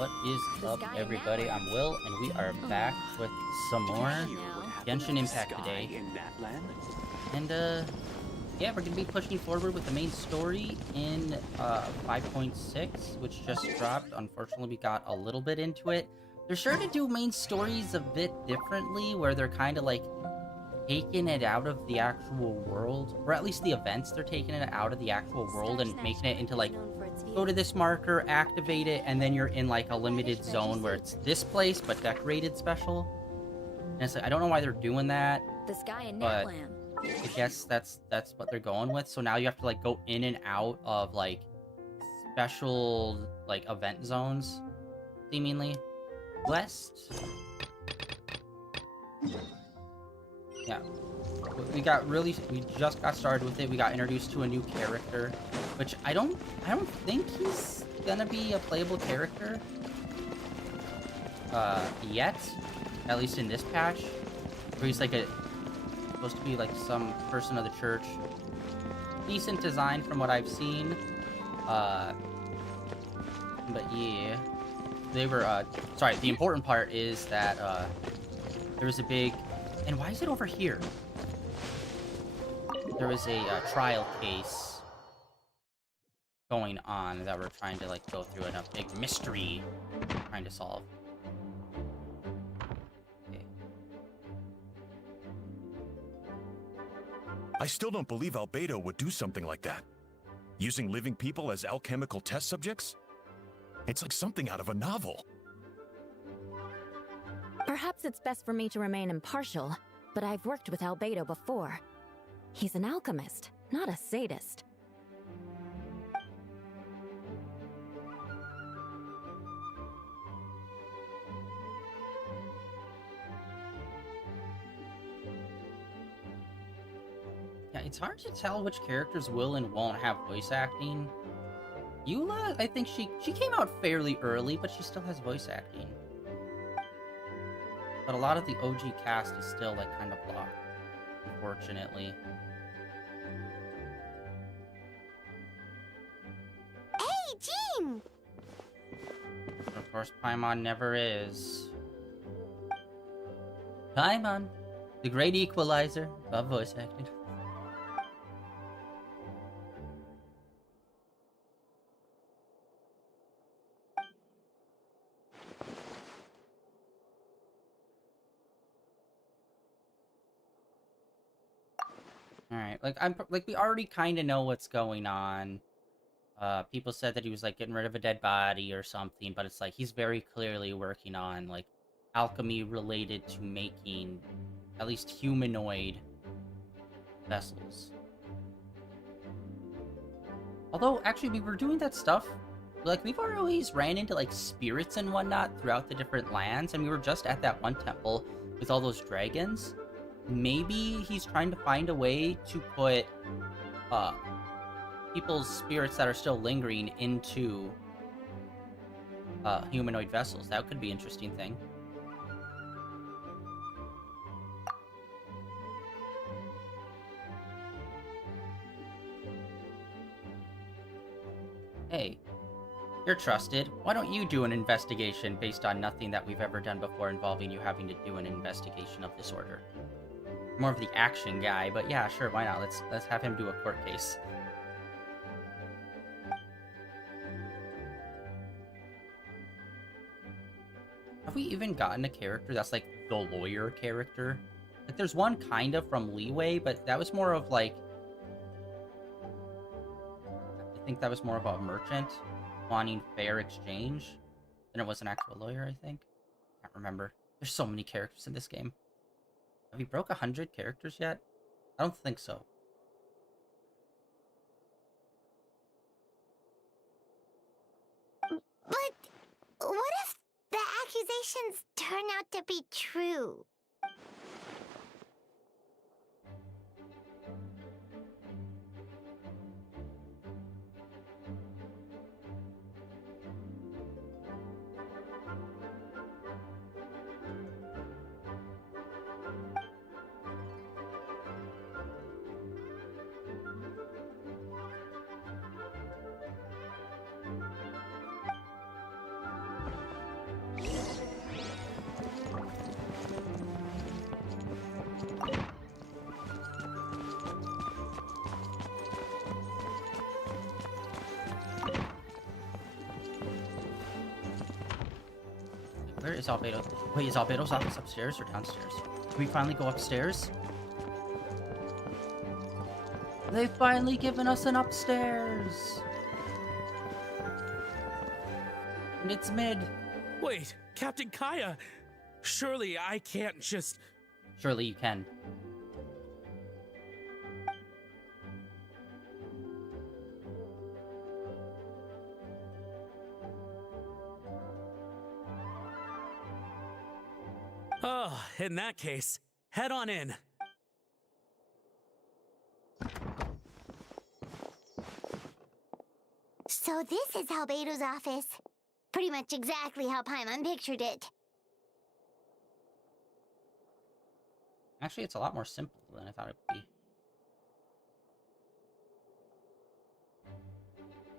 What is up, everybody? I'm Will, and we are back with some more Genshin Impact today. And, yeah, we're gonna be pushing forward with the main story in 5.6, which just dropped. Unfortunately, we got a little bit into it. They're sure to do main stories a bit differently, where they're kind of like taking it out of the actual world, or at least the events, they're taking it out of the actual world and making it into like, go to this marker, activate it, and then you're in like a limited zone where it's this place but decorated special. And it's like, I don't know why they're doing that, but I guess that's what they're going with. So now you have to like go in and out of like special like event zones, seemingly. West. Yeah, we just got started with it. We got introduced to a new character, which I don't think he's gonna be a playable character yet, at least in this patch, where he's like supposed to be like some person of the church. Decent design from what I've seen, but yeah, they were sorry, the important part is that there was a big, and why is it over here? There was a trial case going on that we're trying to like go through, and a big mystery trying to solve. Okay. I still don't believe Albedo would do something like that. Using living people as alchemical test subjects? It's like something out of a novel. Perhaps it's best for me to remain impartial, but I've worked with Albedo before. He's an alchemist, not a sadist. Yeah, it's hard to tell which characters will and won't have voice acting. Eula, I think she came out fairly early, but she still has voice acting. But a lot of the OG cast is still like kind of blocked, unfortunately. Hey, Jean! But of course, Paimon never is. Paimon, the great equalizer of voice acting. Alright, like we already kind of know what's going on. People said that he was like getting rid of a dead body or something, but it's like he's very clearly working on like alchemy related to making at least humanoid vessels. Although actually we were doing that stuff, like we've always ran into like spirits and whatnot throughout the different lands, and we were just at that one temple with all those dragons. Maybe he's trying to find a way to put people's spirits that are still lingering into humanoid vessels. That could be an interesting thing. Hey, you're trusted. Why don't you do an investigation based on nothing that we've ever done before involving you having to do an investigation of this order? More of the action guy, but yeah, sure, why not? Let's have him do a court case. Have we even gotten a character that's like the lawyer character? Like there's one kind of from Leeway, but that was more of like, I think that was more of a merchant wanting fair exchange than it was an actual lawyer, I think. Can't remember. There's so many characters in this game. Have we broke 100 characters yet? I don't think so. But what if the accusations turn out to be true? is Albedo? Wait, is Albedo's office upstairs or downstairs? Can we finally go upstairs? They've finally given us an upstairs! And it's mid. Wait, Captain Kaya! Surely I can't just... Surely you can. Oh, in that case, head on in. So this is Albedo's office. Pretty much exactly how Paimon pictured it. Actually, it's a lot more simple than I thought it would be.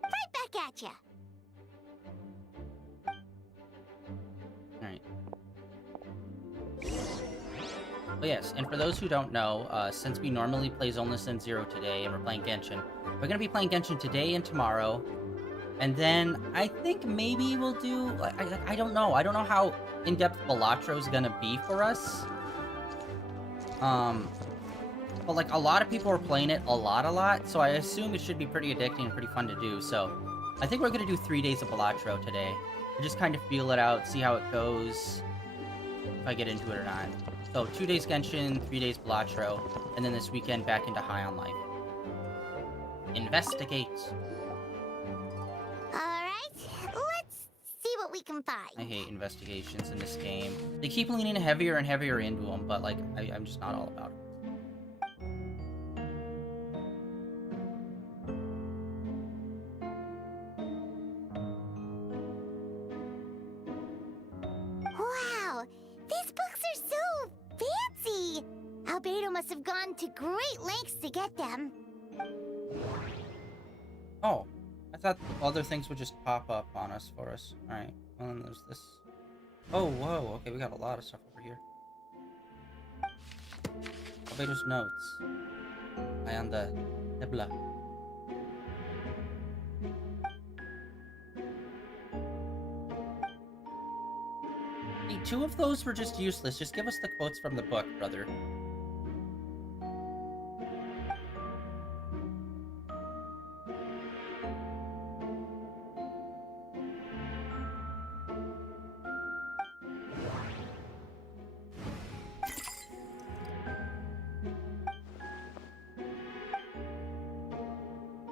Right back at ya. Alright. But yes, and for those who don't know, since we normally play Zoneless and Zero today, and we're playing Genshin, we're gonna be playing Genshin today and tomorrow. And then I think maybe we'll do... I don't know. I don't know how in-depth Balatro is gonna be for us. But like a lot of people are playing it a lot, so I assume it should be pretty addicting and pretty fun to do. So I think we're gonna do 3 days of Balatro today. To just kind of feel it out, see how it goes, if I get into it or not. So 2 days Genshin, 3 days Balatro, and then this weekend back into High on Life. Investigate. Alright, let's see what we can find. I hate investigations in this game. They keep leaning heavier and heavier into them, but like, I'm just not all about it. Wow, these books are so fancy! Albedo must have gone to great lengths to get them. Oh, I thought other things would just pop up on us for us. Alright, well then there's this. Oh, whoa, okay, we got a lot of stuff over here. Albedo's notes. I on the Nebula. Hey, 2 of those were just useless. Just give us the quotes from the book, brother.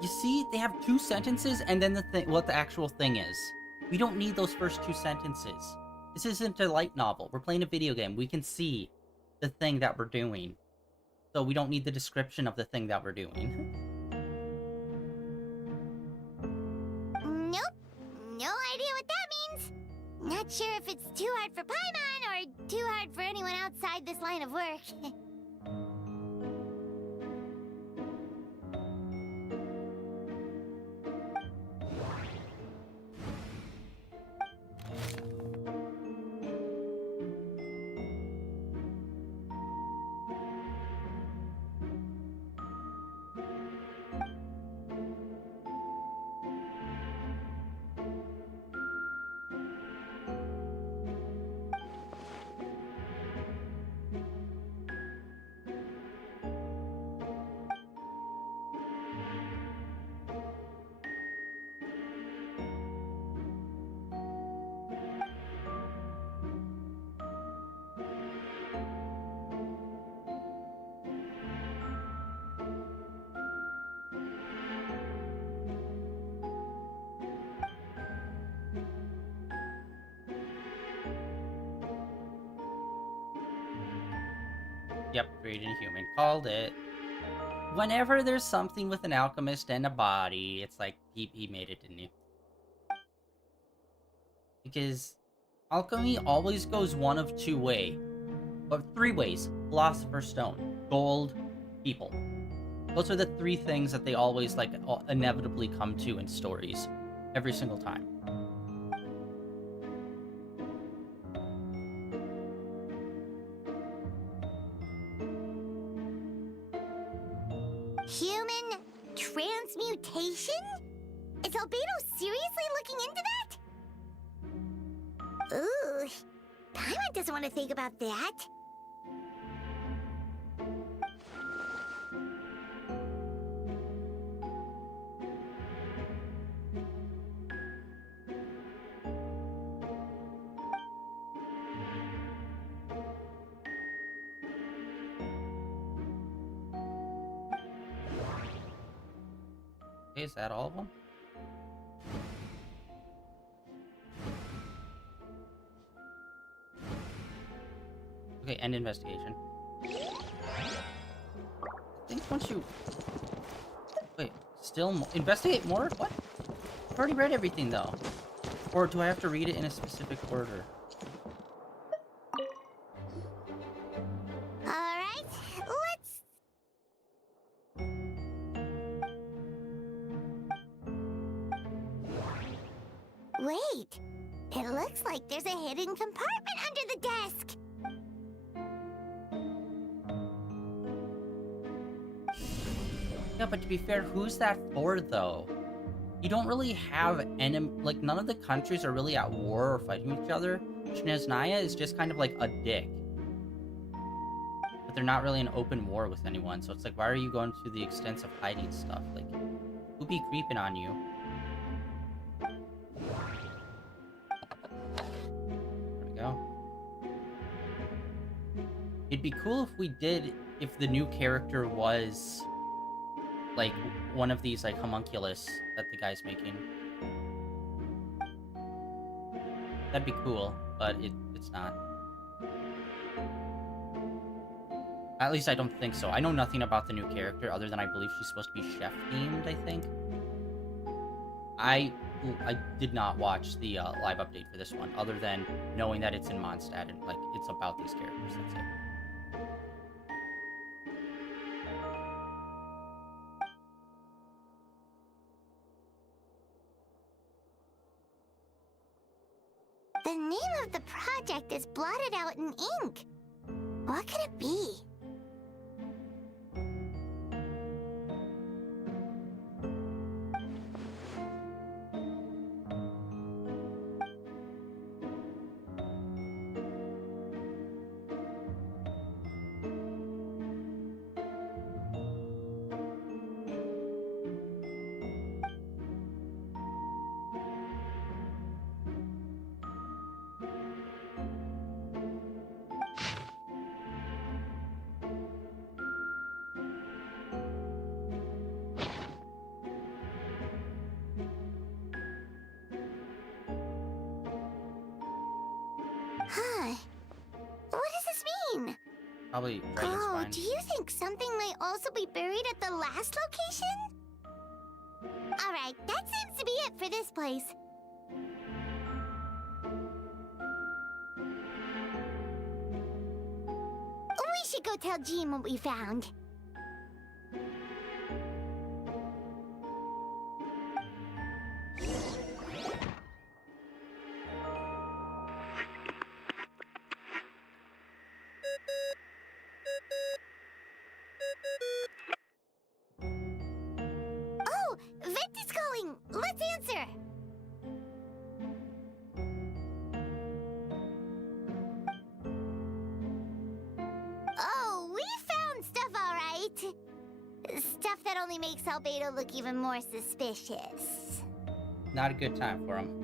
You see, they have 2 sentences and then what the actual thing is. We don't need those first 2 sentences. This isn't a light novel. We're playing a video game. We can see the thing that we're doing. So we don't need the description of the thing that we're doing. Nope, no idea what that means. Not sure if it's too hard for Paimon or too hard for anyone outside this line of work. Yep, created a human. Called it. Whenever there's something with an alchemist and a body, it's like, he made it, didn't he? Because alchemy always goes one of 2 ways. But 3 ways. Philosopher's Stone, gold, people. Those are the 3 things that they always, like, inevitably come to in stories. Every single time. Human transmutation? Is Albedo seriously looking into that? Ooh, Paimon doesn't want to think about that. Okay, is that all of them? Okay, end investigation. I think once you... Wait, still investigate more? What? I've already read everything, though. Or do I have to read it in a specific order? Alright, let's... Wait, it looks like there's a hidden compartment under the desk. Yeah, but to be fair, who's that for, though? You don't really have enemy... Like, none of the countries are really at war or fighting each other. Snezhnaya is just kind of like a dick. But they're not really in open war with anyone, so it's like, why are you going to the extent of hiding stuff? Like, who be creeping on you? There we go. It'd be cool if we did... If the new character was... like, one of these, like, homunculus that the guy's making. That'd be cool, but it's not. At least I don't think so. I know nothing about the new character, other than I believe she's supposed to be chef-themed, I think. I did not watch the live update for this one, other than knowing that it's in Mondstadt, and, like, it's about these characters, that's it. The name of the project is blotted out in ink. What could it be? Huh. What does this mean? Probably Dragon's Oh, Spine. do you think something might also be buried at the last location? Alright, that seems to be it for this place. We should go tell Jean what we found. Oh, Vent is calling! Let's answer! Oh, we found stuff, all right. Stuff that only makes Albedo look even more suspicious. Not a good time for him.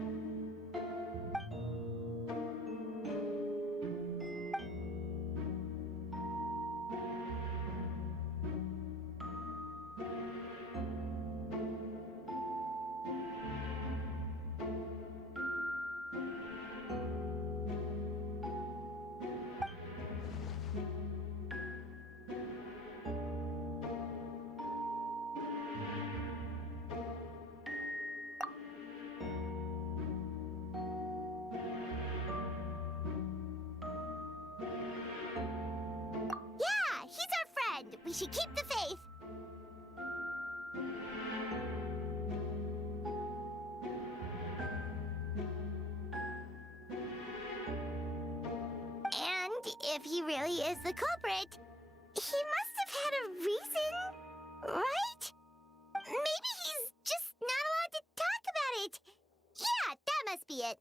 Yeah, he's our friend. We should keep the faith. And if he really is the culprit, he must have had a reason, right? Maybe he's just not allowed to talk about it. Yeah, that must be it.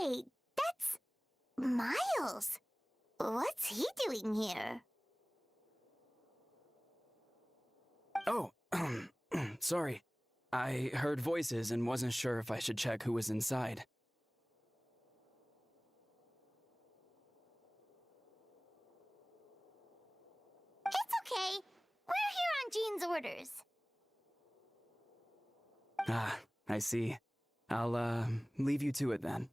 Wait, that's Miles. What's he doing here? Oh, sorry. I heard voices and wasn't sure if I should check who was inside. It's okay. We're here on Jean's orders. Ah, I see. I'll, leave you to it then.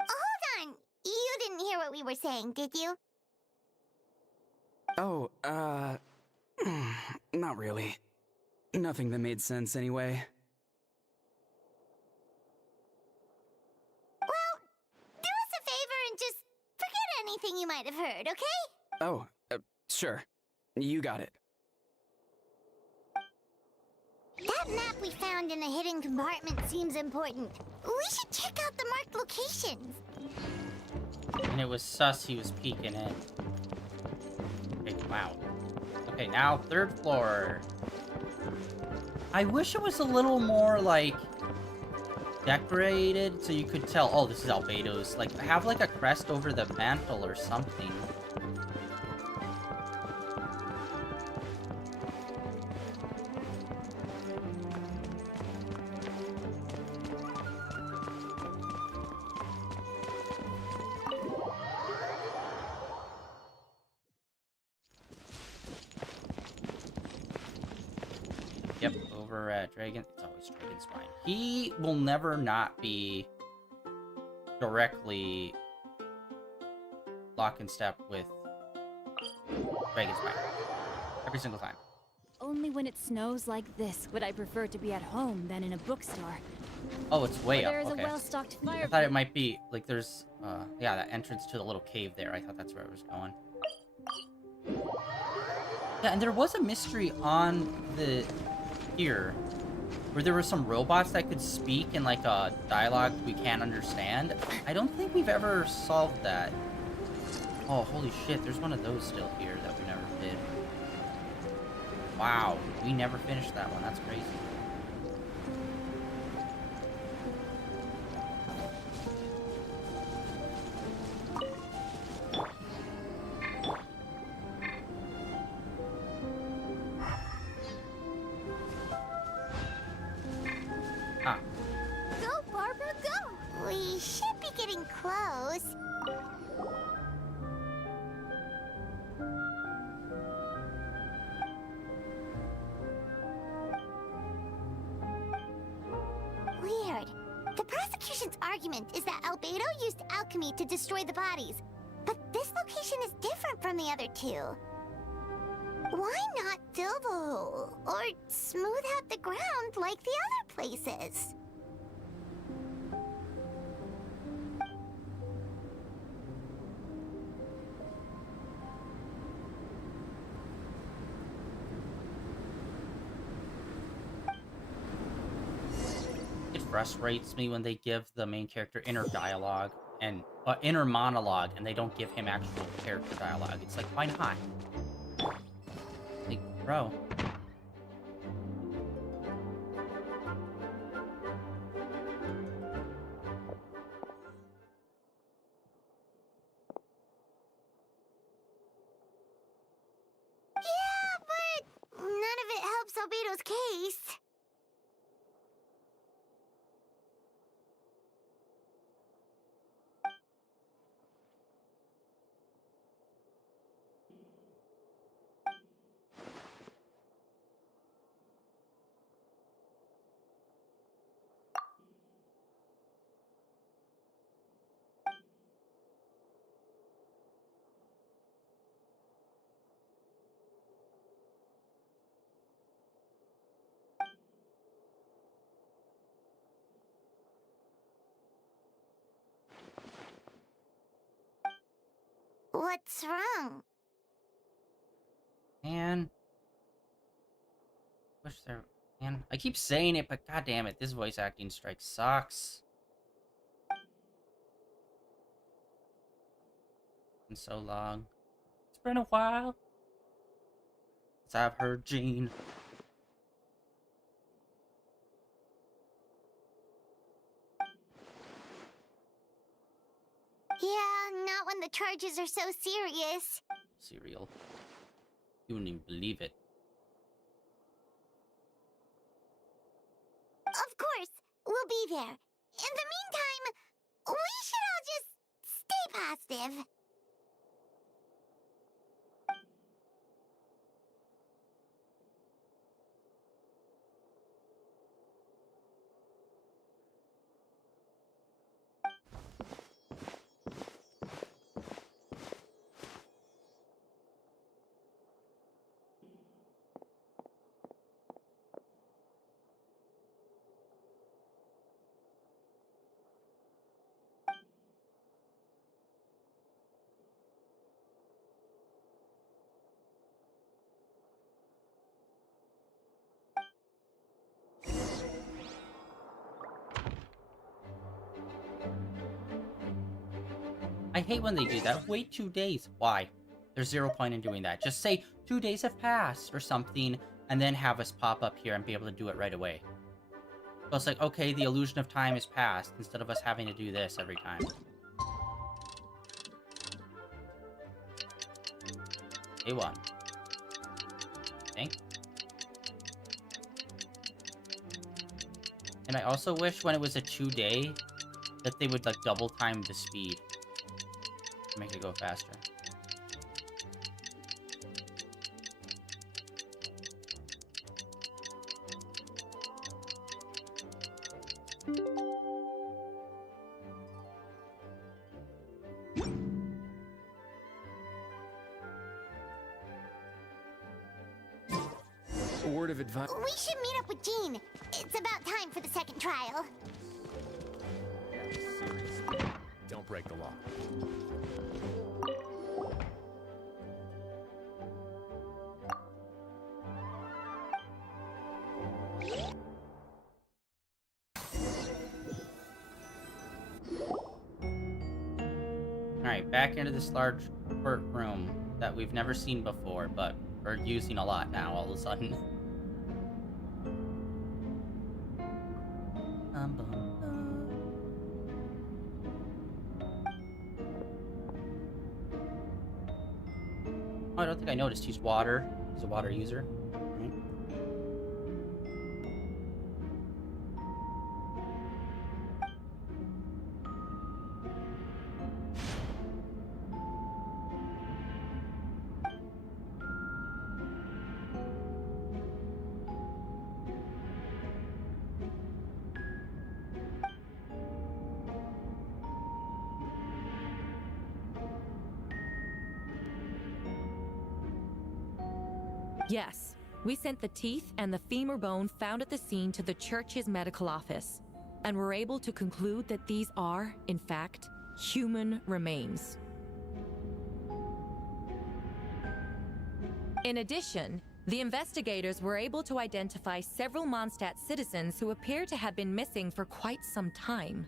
Hold on. You didn't hear what we were saying, did you? Oh, not really. Nothing that made sense anyway. Well, do us a favor and just forget anything you might have heard, okay? Oh, sure. You got it. That map we found in the hidden compartment seems important. We should check out the marked locations. And it was sus he was peeking in. Okay, wow. Okay, now 3rd floor. I wish it was a little more, like, decorated so you could tell, oh, this is Albedo's. Like, have, like, a crest over the mantle or something. Yep, over at Dragon. It's always Dragon's Spine. He will never not be directly lock and step with Dragon's Spine. Every single time. Only when it snows like this would I prefer to be at home than in a bookstore. Oh, it's way There up. is Okay. a well-stocked I fire. thought it might be, like, there's, yeah, that entrance to the little cave there. I thought that's where it was going. Yeah, and there was a mystery on the here where there were some robots that could speak in, like, a dialogue we can't understand. I don't think we've ever solved that. Oh, holy shit, there's one of those still here that we never did. Wow, we never finished that one. That's crazy. Go, Barbara, go! We should be getting close. Weird. The prosecution's argument is that Albedo used alchemy to destroy the bodies, but this location is different from the other two. Why not fill the hole, or smooth out the ground like the other places? It frustrates me when they give the main character inner dialogue and inner monologue, and they don't give him actual character dialogue. It's like, why not? Like, bro. Yeah, but none of it helps Albedo's case. What's wrong? Man. Wish there... Man, I keep saying it, but god damn it, this voice acting strike sucks. Been so long. It's been a while since I've heard Gene. not when the charges are so serious. Cereal. You wouldn't even believe it. Of course, we'll be there. In the meantime, we should all just stay positive. I hate when they do that. Wait 2 days. Why? There's zero point in doing that. Just say 2 days have passed or something, and then have us pop up here and be able to do it right away. So it's like, okay, the illusion of time is passed, instead of us having to do this every time. Day 1. Okay. And I also wish when it was a 2-day that they would like double time the speed. Make it go faster. A word of advice. We should meet up with Jean. It's about time for the second trial. Seriously. Don't break the law. Alright, back into this large courtroom that we've never seen before, but we're using a lot now all of a sudden. Oh, I don't think I noticed. He's water. He's a water user. Right. Yes, we sent the teeth and the femur bone found at the scene to the church's medical office, and were able to conclude that these are, in fact, human remains. In addition, the investigators were able to identify several Mondstadt citizens who appear to have been missing for quite some time.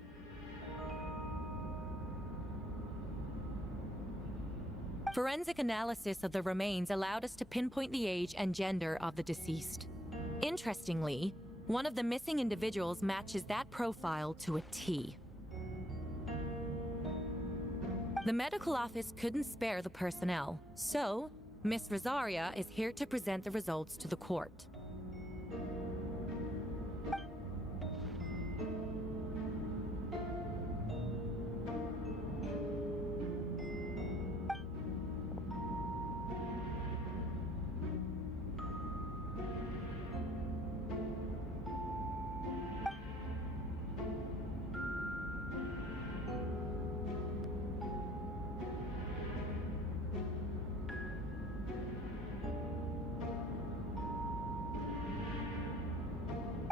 Forensic analysis of the remains allowed us to pinpoint the age and gender of the deceased. Interestingly, one of the missing individuals matches that profile to a T. The medical office couldn't spare the personnel, so Miss Rosaria is here to present the results to the court.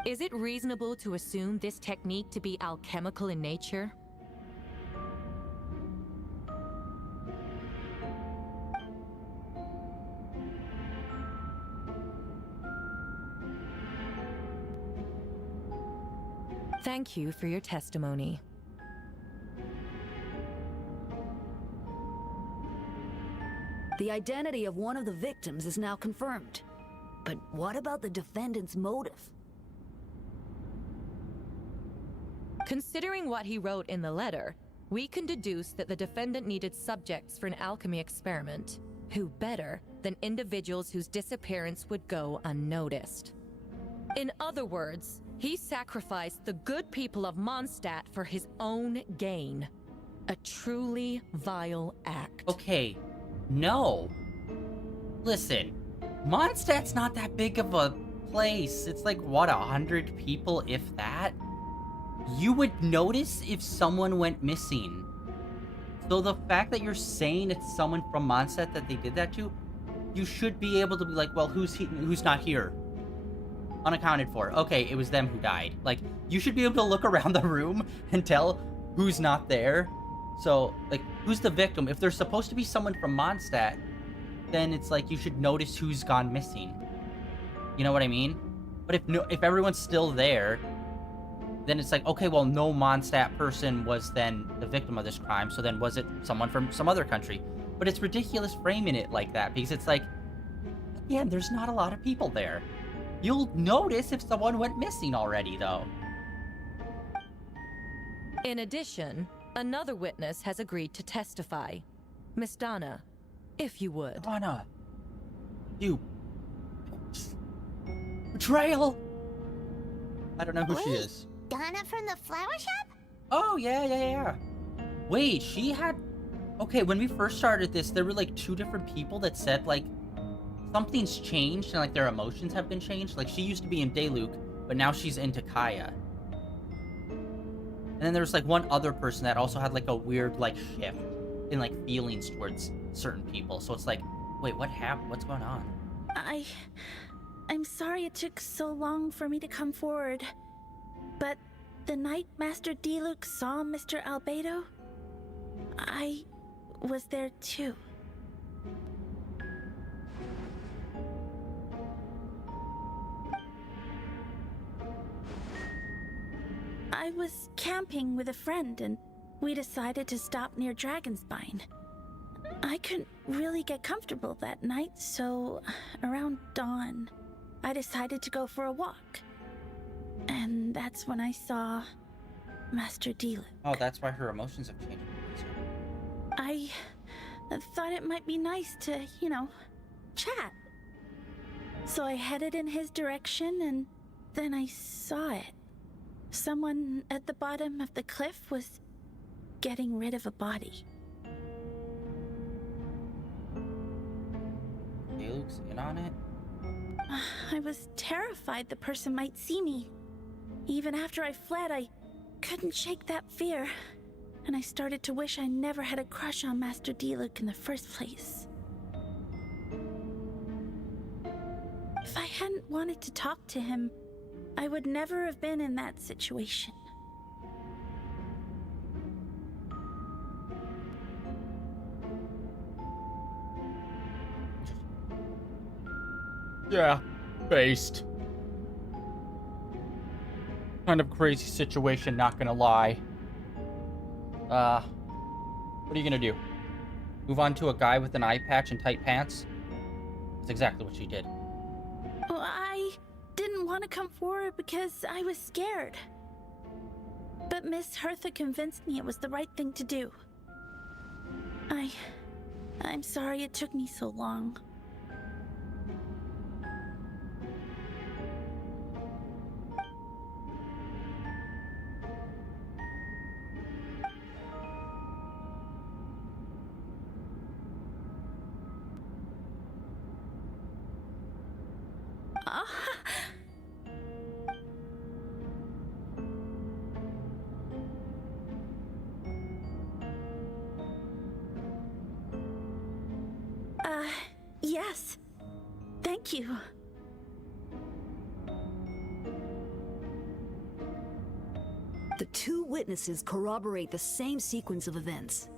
Is it reasonable to assume this technique to be alchemical in nature? Thank you for your testimony. The identity of one of the victims is now confirmed. But what about the defendant's motive? Considering what he wrote in the letter, we can deduce that the defendant needed subjects for an alchemy experiment. Who better than individuals whose disappearance would go unnoticed? In other words, he sacrificed the good people of Mondstadt for his own gain. A truly vile act. Okay, no. Listen, Mondstadt's not that big of a place. It's like, what, 100 people, if that? You would notice if someone went missing. So the fact that you're saying it's someone from Mondstadt that they did that to, you should be able to be like, well, who's not here? Unaccounted for. Okay, it was them who died. Like, you should be able to look around the room and tell who's not there. So, like, who's the victim? If there's supposed to be someone from Mondstadt, then it's like you should notice who's gone missing. You know what I mean? But if everyone's still there, then it's like, okay, well, no Mondstadt person was then the victim of this crime, so then was it someone from some other country? But it's ridiculous framing it like that, because it's like, again, there's not a lot of people there. You'll notice if someone went missing already, though. In addition, another witness has agreed to testify. Miss Donna, if you would. Donna, you... Betrayal! I don't know who she is. Donna from the flower shop? Oh, yeah. Wait, she had... Okay, when we first started this, there were like 2 different people that said, like, something's changed and, like, their emotions have been changed. Like, she used to be in Dayluk, but now she's into Kaya. And then there was, like, one other person that also had, like, a weird, like, shift in, like, feelings towards certain people. So it's like, wait, what happened? What's going on? I'm sorry it took so long for me to come forward. But the night Master Dayluk saw Mr. Albedo, I was there too. I was camping with a friend and we decided to stop near Dragonspine. I couldn't really get comfortable that night, so around dawn, I decided to go for a walk. And that's when I saw Master Dayluk. Oh, that's why her emotions have changed. I thought it might be nice to, chat. So I headed in his direction and then I saw it. Someone at the bottom of the cliff was getting rid of a body. Dayluk's in on it? I was terrified the person might see me. Even after I fled, I couldn't shake that fear. And I started to wish I never had a crush on Master Dayluk in the first place. If I hadn't wanted to talk to him, I would never have been in that situation. Yeah, based. Kind of crazy situation, not gonna lie. What are you gonna do? Move on to a guy with an eye patch and tight pants? That's exactly what she did. Well, I didn't want to come forward because I was scared. But Miss Hertha convinced me it was the right thing to do. I'm sorry it took me so long. Yes. Thank you. The 2 witnesses corroborate the same sequence of events.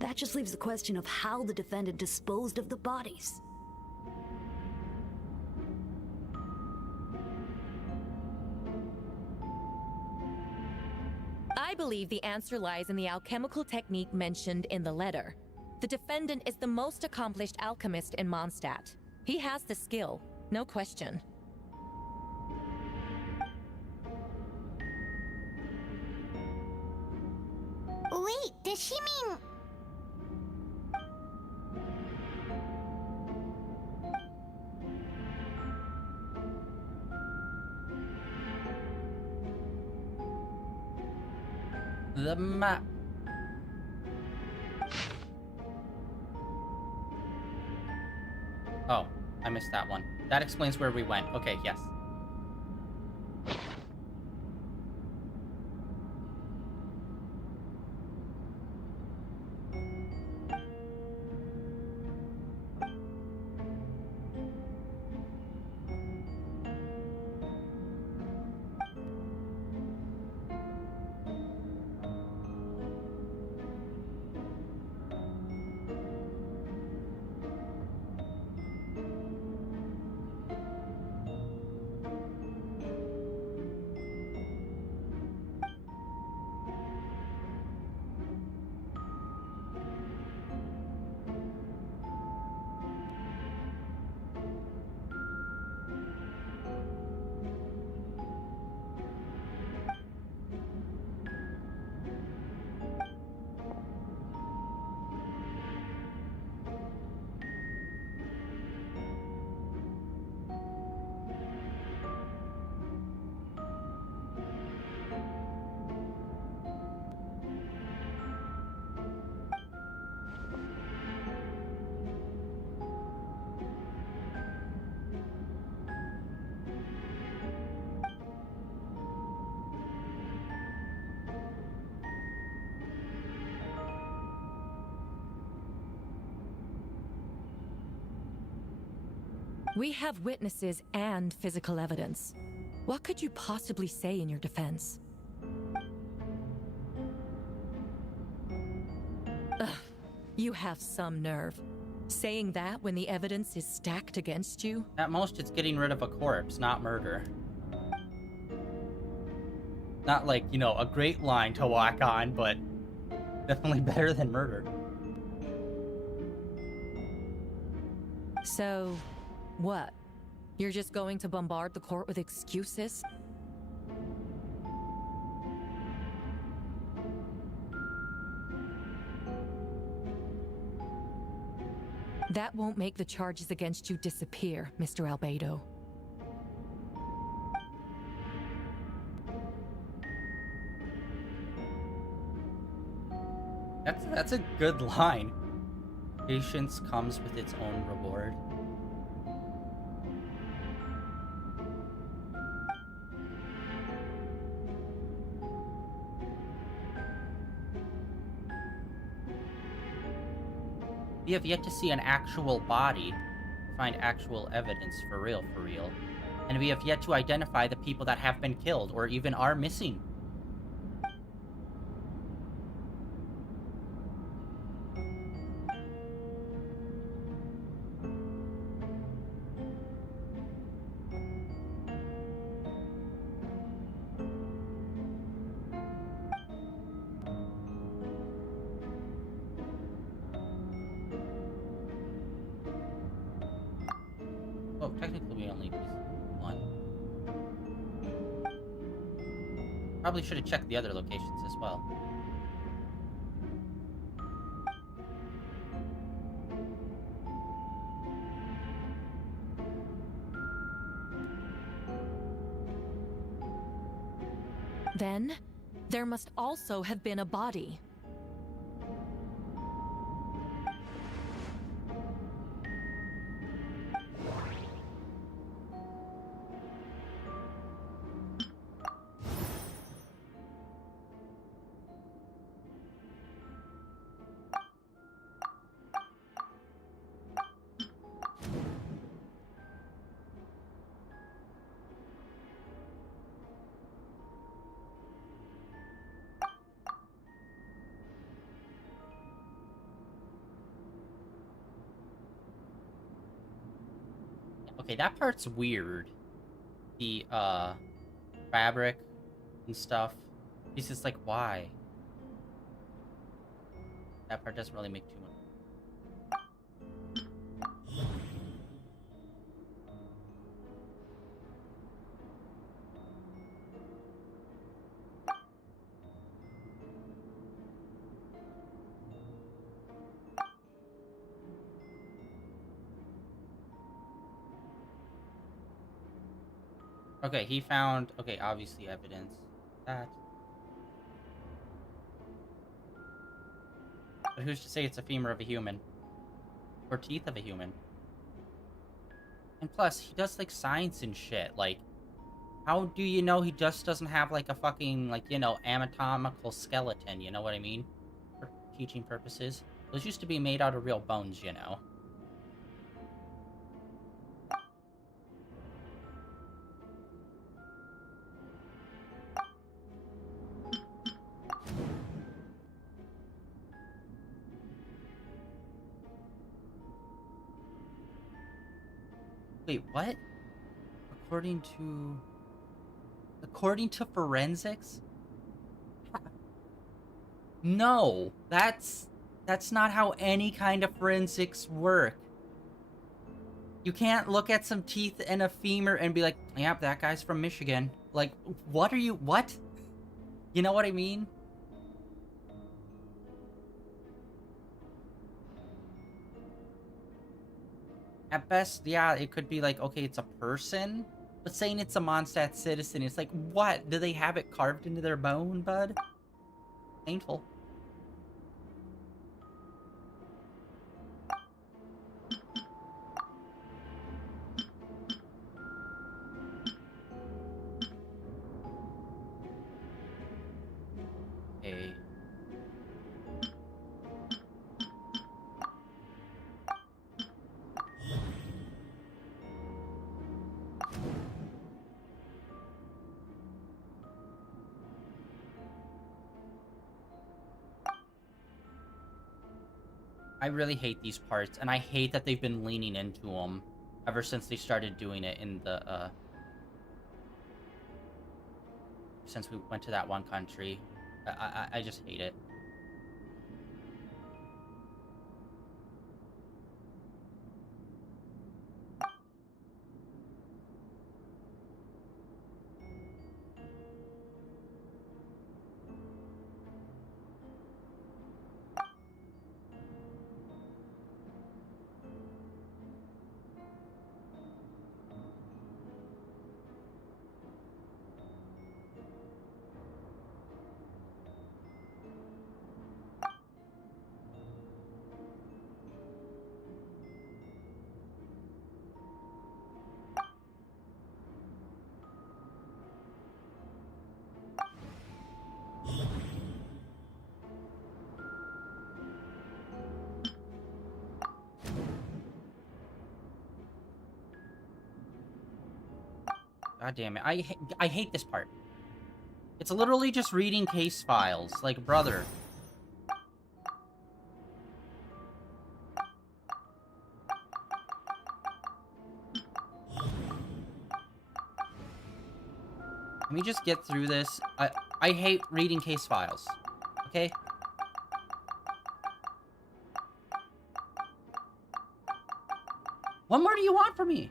That just leaves the question of how the defendant disposed of the bodies. I believe the answer lies in the alchemical technique mentioned in the letter. The defendant is the most accomplished alchemist in Mondstadt. He has the skill, no question. Wait, does she mean... The map. Oh, I missed that one. That explains where we went. Okay, yes. We have witnesses and physical evidence. What could you possibly say in your defense? Ugh, you have some nerve. Saying that when the evidence is stacked against you? At most, it's getting rid of a corpse, not murder. Not like, you know, a great line to walk on, but definitely better than murder. So, what? You're just going to bombard the court with excuses? That won't make the charges against you disappear, Mr. Albedo. That's a good line. Patience comes with its own reward. We have yet to see an actual body, find actual evidence for real, and we have yet to identify the people that have been killed or even are missing. Oh, technically we only missed one. Probably should have checked the other locations as well. Then, there must also have been a body. Okay, that part's weird. The, fabric and stuff. He's just like, why? That part doesn't really make too much. Okay, he found... Okay, obviously evidence. That. But who's to say it's a femur of a human? Or teeth of a human? And plus, he does, like, science and shit. Like, how do you know he just doesn't have, like, a fucking, like, you know, anatomical skeleton? You know what I mean? For teaching purposes. Those used to be made out of real bones, you know. Wait, what? According to forensics? No, that's not how any kind of forensics work. You can't look at some teeth and a femur and be like, yep, that guy's from Michigan. Like, what? You know what I mean? At best, yeah, it could be like, okay, it's a person, but saying it's a Mondstadt citizen, it's like, what? Do they have it carved into their bone, bud? Painful. Hey. I really hate these parts, and I hate that they've been leaning into them ever since they started doing it in the, since we went to that one country. I just hate it. God damn it. I hate this part. It's literally just reading case files. Like, brother. Can we just get through this? I hate reading case files. Okay? What more do you want from me?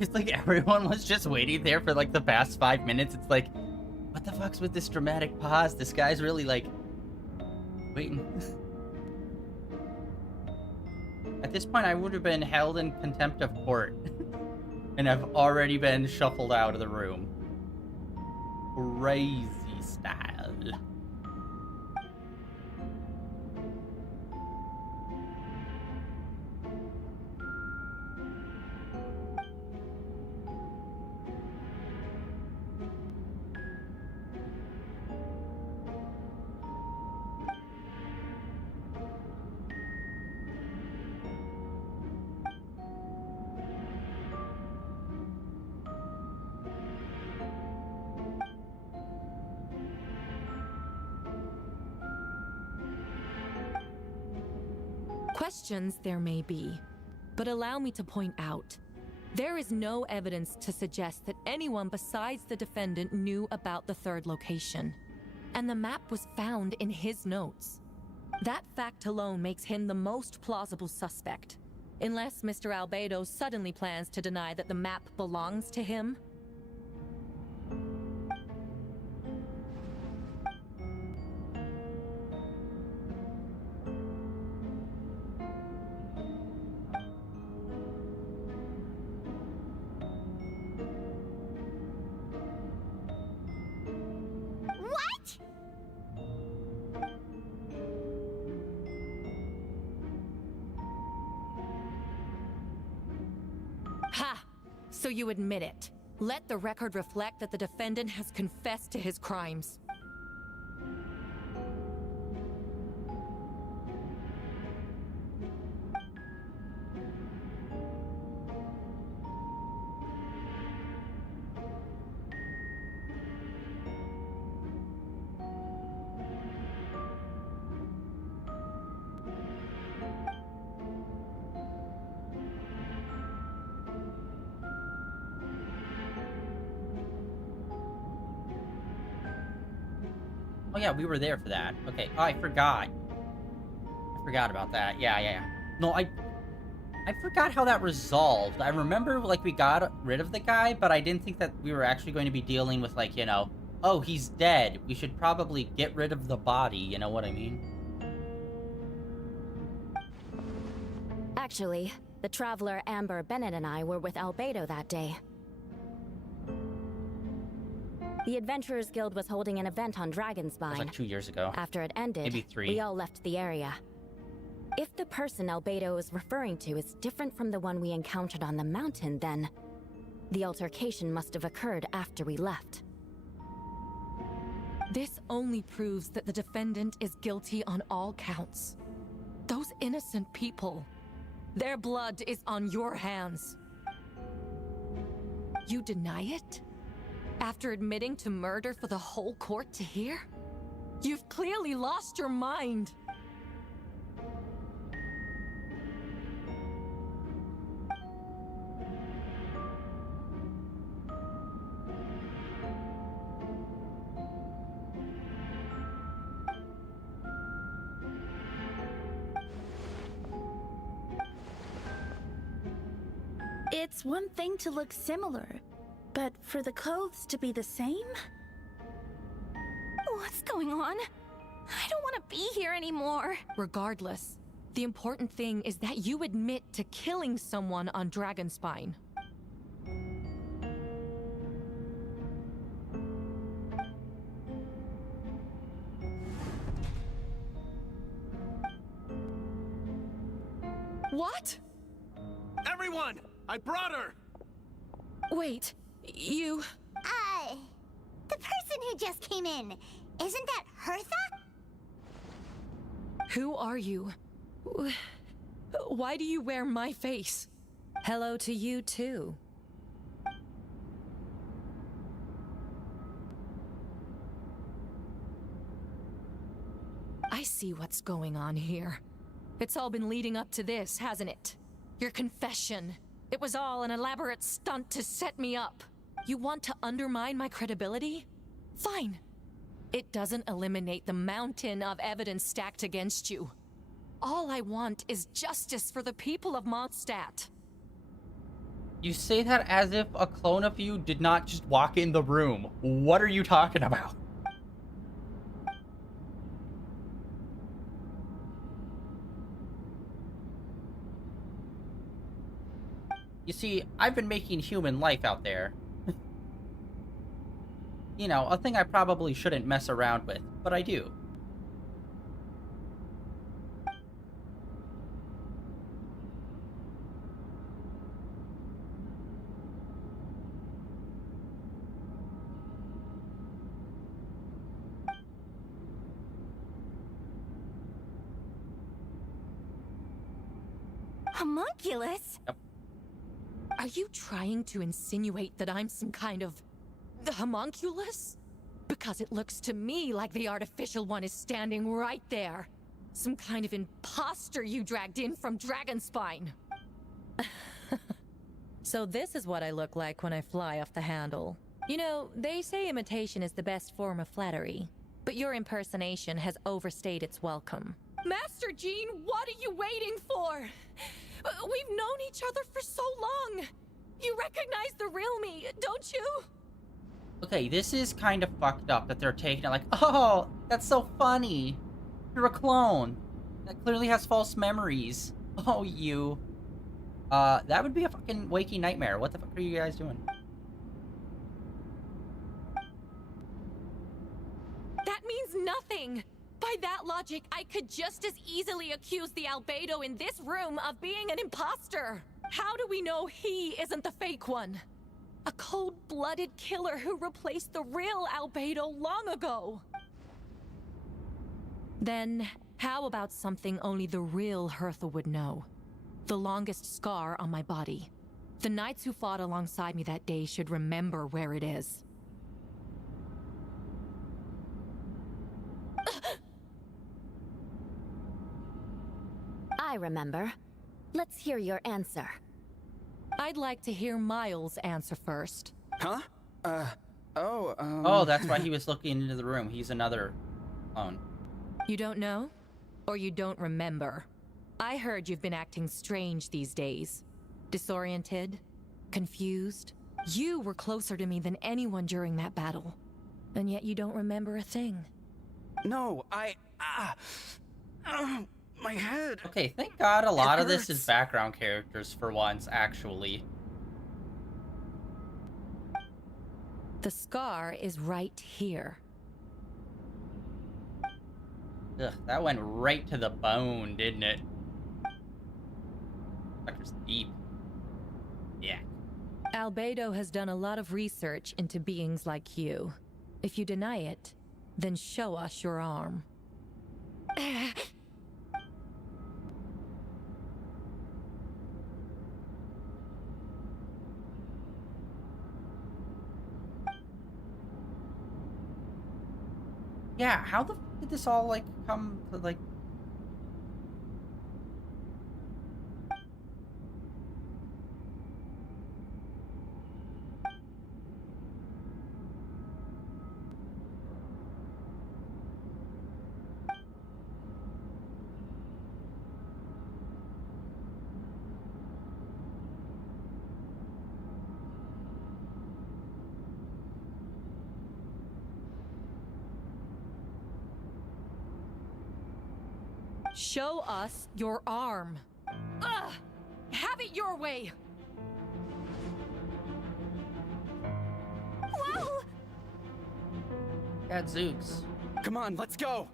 It's like everyone was just waiting there for like the past 5 minutes. It's like, what the fuck's with this dramatic pause? This guy's really like waiting. At this point, I would have been held in contempt of court and have already been shuffled out of the room. Crazy style. Questions there may be, but allow me to point out, there is no evidence to suggest that anyone besides the defendant knew about the third location, and the map was found in his notes. That fact alone makes him the most plausible suspect. Unless Mr. Albedo suddenly plans to deny that the map belongs to him. What? Ha! So you admit it. Let the record reflect that the defendant has confessed to his crimes. Oh yeah, we were there for that. Okay. Oh, I forgot. I forgot about that. Yeah. No, I forgot how that resolved. I remember, like, we got rid of the guy, but I didn't think that we were actually going to be dealing with, like, you know, oh, he's dead. We should probably get rid of the body, you know what I mean? Actually, the traveler Amber Bennett and I were with Albedo that day. The Adventurers Guild was holding an event on It was Dragonspine. like 2 years ago. After it ended, Maybe 3. we all left the area. If the person Albedo is referring to is different from the one we encountered on the mountain, then the altercation must have occurred after we left. This only proves that the defendant is guilty on all counts. Those innocent people, their blood is on your hands. You deny it? After admitting to murder for the whole court to hear? You've clearly lost your mind. It's one thing to look similar, but for the clothes to be the same? What's going on? I don't want to be here anymore. Regardless, the important thing is that you admit to killing someone on Dragonspine. What? Everyone! I brought her! Wait, you... The person who just came in, isn't that Hertha? Who are you? Why do you wear my face? Hello to you, too. I see what's going on here. It's all been leading up to this, hasn't it? Your confession. It was all an elaborate stunt to set me up. You want to undermine my credibility? Fine. It doesn't eliminate the mountain of evidence stacked against you. All I want is justice for the people of Mondstadt. You say that as if a clone of you did not just walk in the room. What are you talking about? You see, I've been making human life out there. You know, a thing I probably shouldn't mess around with, but I do. Homunculus? Yep. Are you trying to insinuate that I'm some kind of... the homunculus? Because it looks to me like the artificial one is standing right there. Some kind of imposter you dragged in from Dragonspine. So this is what I look like when I fly off the handle. You know, they say imitation is the best form of flattery, but your impersonation has overstayed its welcome. Master Jean, what are you waiting for? We've known each other for so long. You recognize the real me, don't you? Okay, this is kind of fucked up that they're taking it like, oh, that's so funny. You're a clone. That clearly has false memories. Oh, you. That would be a fucking waking nightmare. What the fuck are you guys doing? That means nothing. By that logic, I could just as easily accuse the albedo in this room of being an imposter. How do we know he isn't the fake one? A cold-blooded killer who replaced the real albedo long ago. Then, how about something only the real Hertha would know? The longest scar on my body. The knights who fought alongside me that day should remember where it is. I remember. Let's hear your answer. I'd like to hear Miles' answer first. Huh? Oh, that's why he was looking into the room. He's another clone. You don't know? Or you don't remember? I heard you've been acting strange these days. Disoriented? Confused? You were closer to me than anyone during that battle. And yet you don't remember a thing. No, my head. Okay, thank God a lot of this is background characters for once, actually. The scar is right here. Ugh, that went right to the bone, didn't it? Fucker's deep. Yeah. Albedo has done a lot of research into beings like you. If you deny it, then show us your arm. Yeah, how the fuck did this all, like, come to, like... Show us your arm. Ugh! Have it your way! Whoa! Gadzooks. Come on, let's go.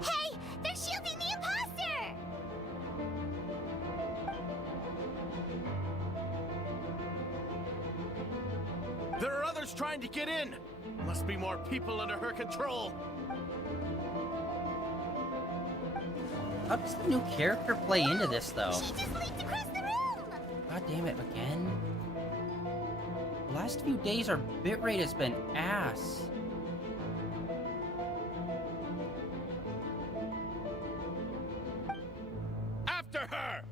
Hey, they're shielding the imposter! There are others trying to get in. Must be more people under her control. How does the new character play into this, though? She just leaped across the room! God damn it, again? The last few days, our bitrate has been ass. After her!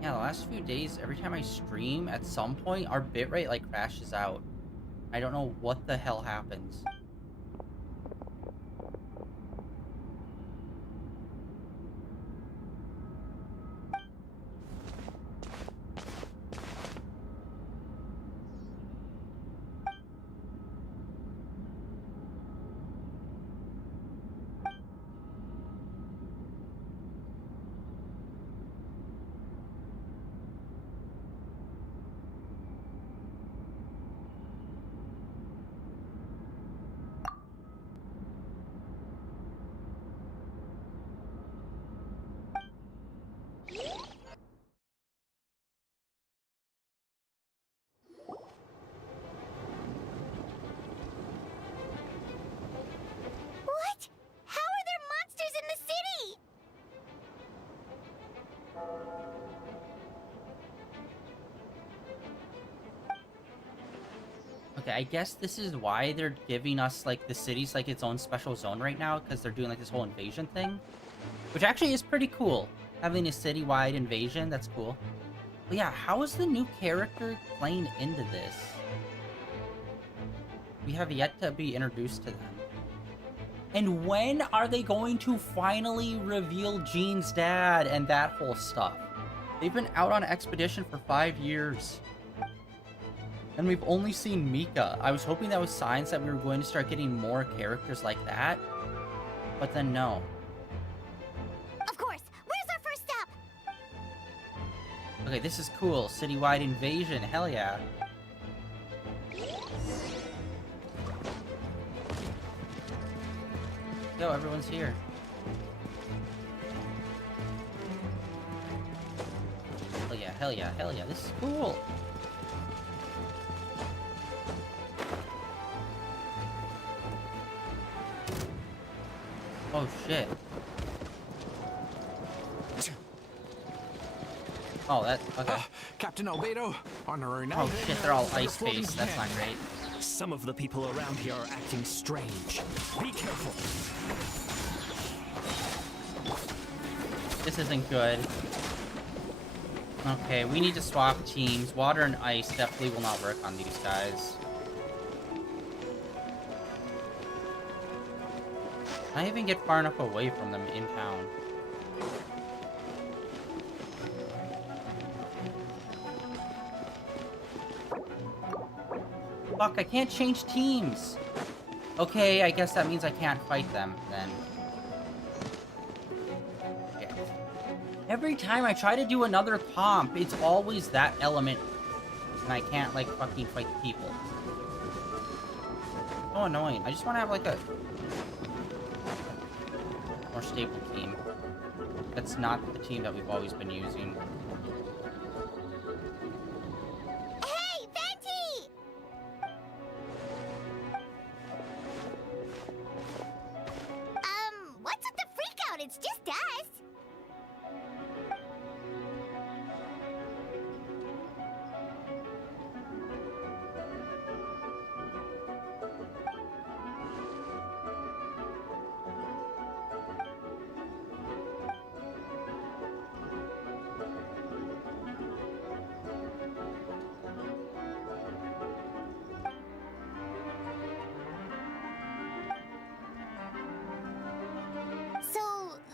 Yeah, the last few days, every time I stream, at some point, our bitrate, like, crashes out. I don't know what the hell happens. What? How are there monsters in the city? Okay, I guess this is why they're giving us, like, the city's, like, its own special zone right now, because they're doing, like, this whole invasion thing. Which actually is pretty cool. Having a citywide invasion, that's cool. But yeah, how is the new character playing into this? We have yet to be introduced to them. And when are they going to finally reveal Jean's dad and that whole stuff? They've been out on expedition for 5 years. And we've only seen Mika. I was hoping that was signs that we were going to start getting more characters like that. But then no. Of course. Where's our first stop? Okay, this is cool. Citywide invasion. Hell yeah. Yo, everyone's here. Hell yeah, hell yeah, hell yeah. This is cool. Oh shit. Oh, that, okay. Captain Albedo, honorary knight. Oh shit, they're all ice-faced. That's not great. Some of the people around here are acting strange. Be careful. This isn't good. Okay, we need to swap teams. Water and ice definitely will not work on these guys. Can I even get far enough away from them in town? Fuck, I can't change teams! Okay, I guess that means I can't fight them, then. Shit. Every time I try to do another comp, it's always that element. And I can't, like, fucking fight people. So annoying. I just want to have, like, a more stable team. That's not the team that we've always been using. It's just us.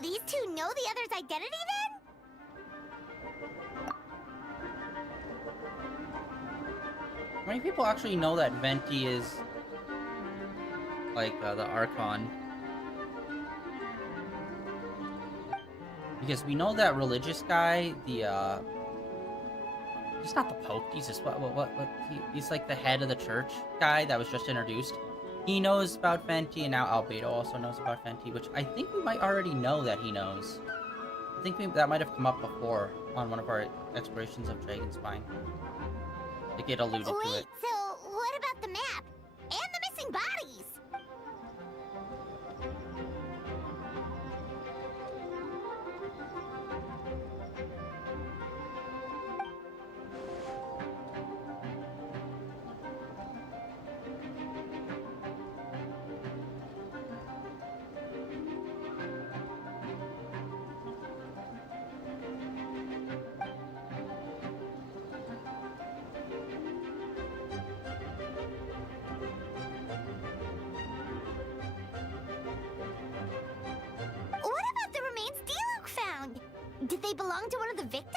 These two know the other's identity then? How many people actually know that Venti is like the Archon? Because we know that religious guy, the he's not the Pope. Jesus, what? He's like the head of the church guy that was just introduced. He knows about Venti, and now Albedo also knows about Venti, which I think we might already know that he knows. I think that might have come up before on one of our explorations of Dragonspine. Like it alluded to it. Wait, so what about the map? And the missing bodies? Did they belong to one of the victims?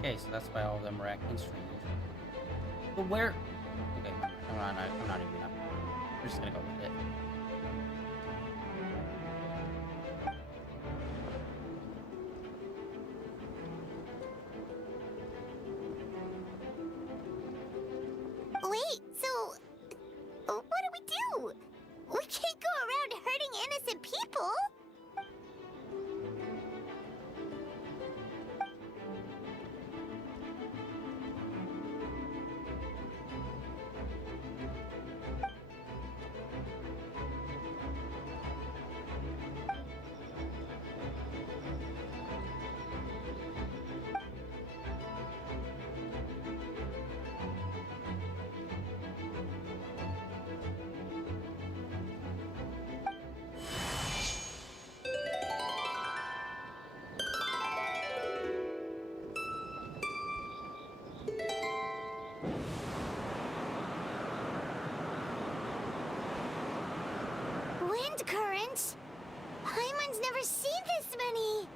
Okay, so that's why all of them were acting strange. But where? Okay, I'm not even gonna. We're just gonna go with it. Wait, so what do? We can't go around hurting innocent people. Wind currents? Paimon's never seen this many.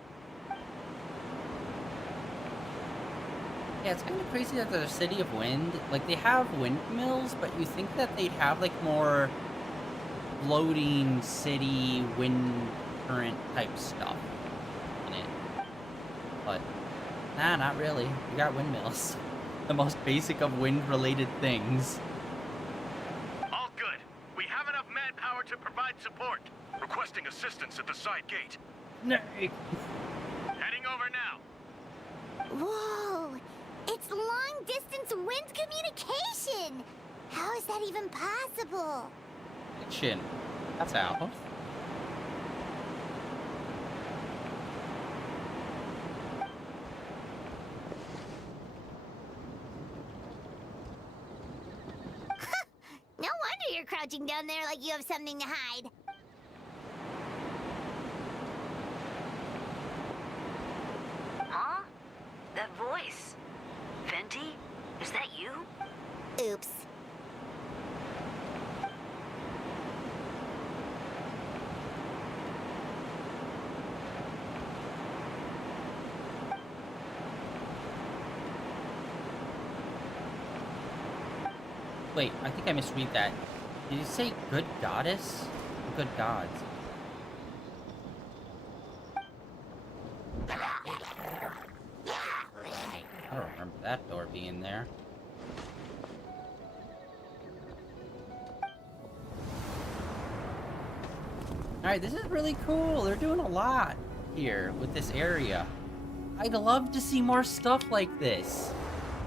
Yeah, it's kind of crazy that the City of Wind, like, they have windmills, but you think that they'd have, like, more floating city wind current type stuff in it. But, nah, not really. We got windmills. The most basic of wind-related things. All good. We have enough manpower to provide support. Requesting assistance at the side gate. Nay. Heading over now. Whoa! It's long-distance wind communication! How is that even possible? Chin. That's how. No wonder you're crouching down there like you have something to hide. Huh? That voice. Venti? Is that you? Oops. Wait, I think I misread that. Did you say good goddess? Or good gods? I don't remember that door being there. Alright, this is really cool. They're doing a lot here with this area. I'd love to see more stuff like this.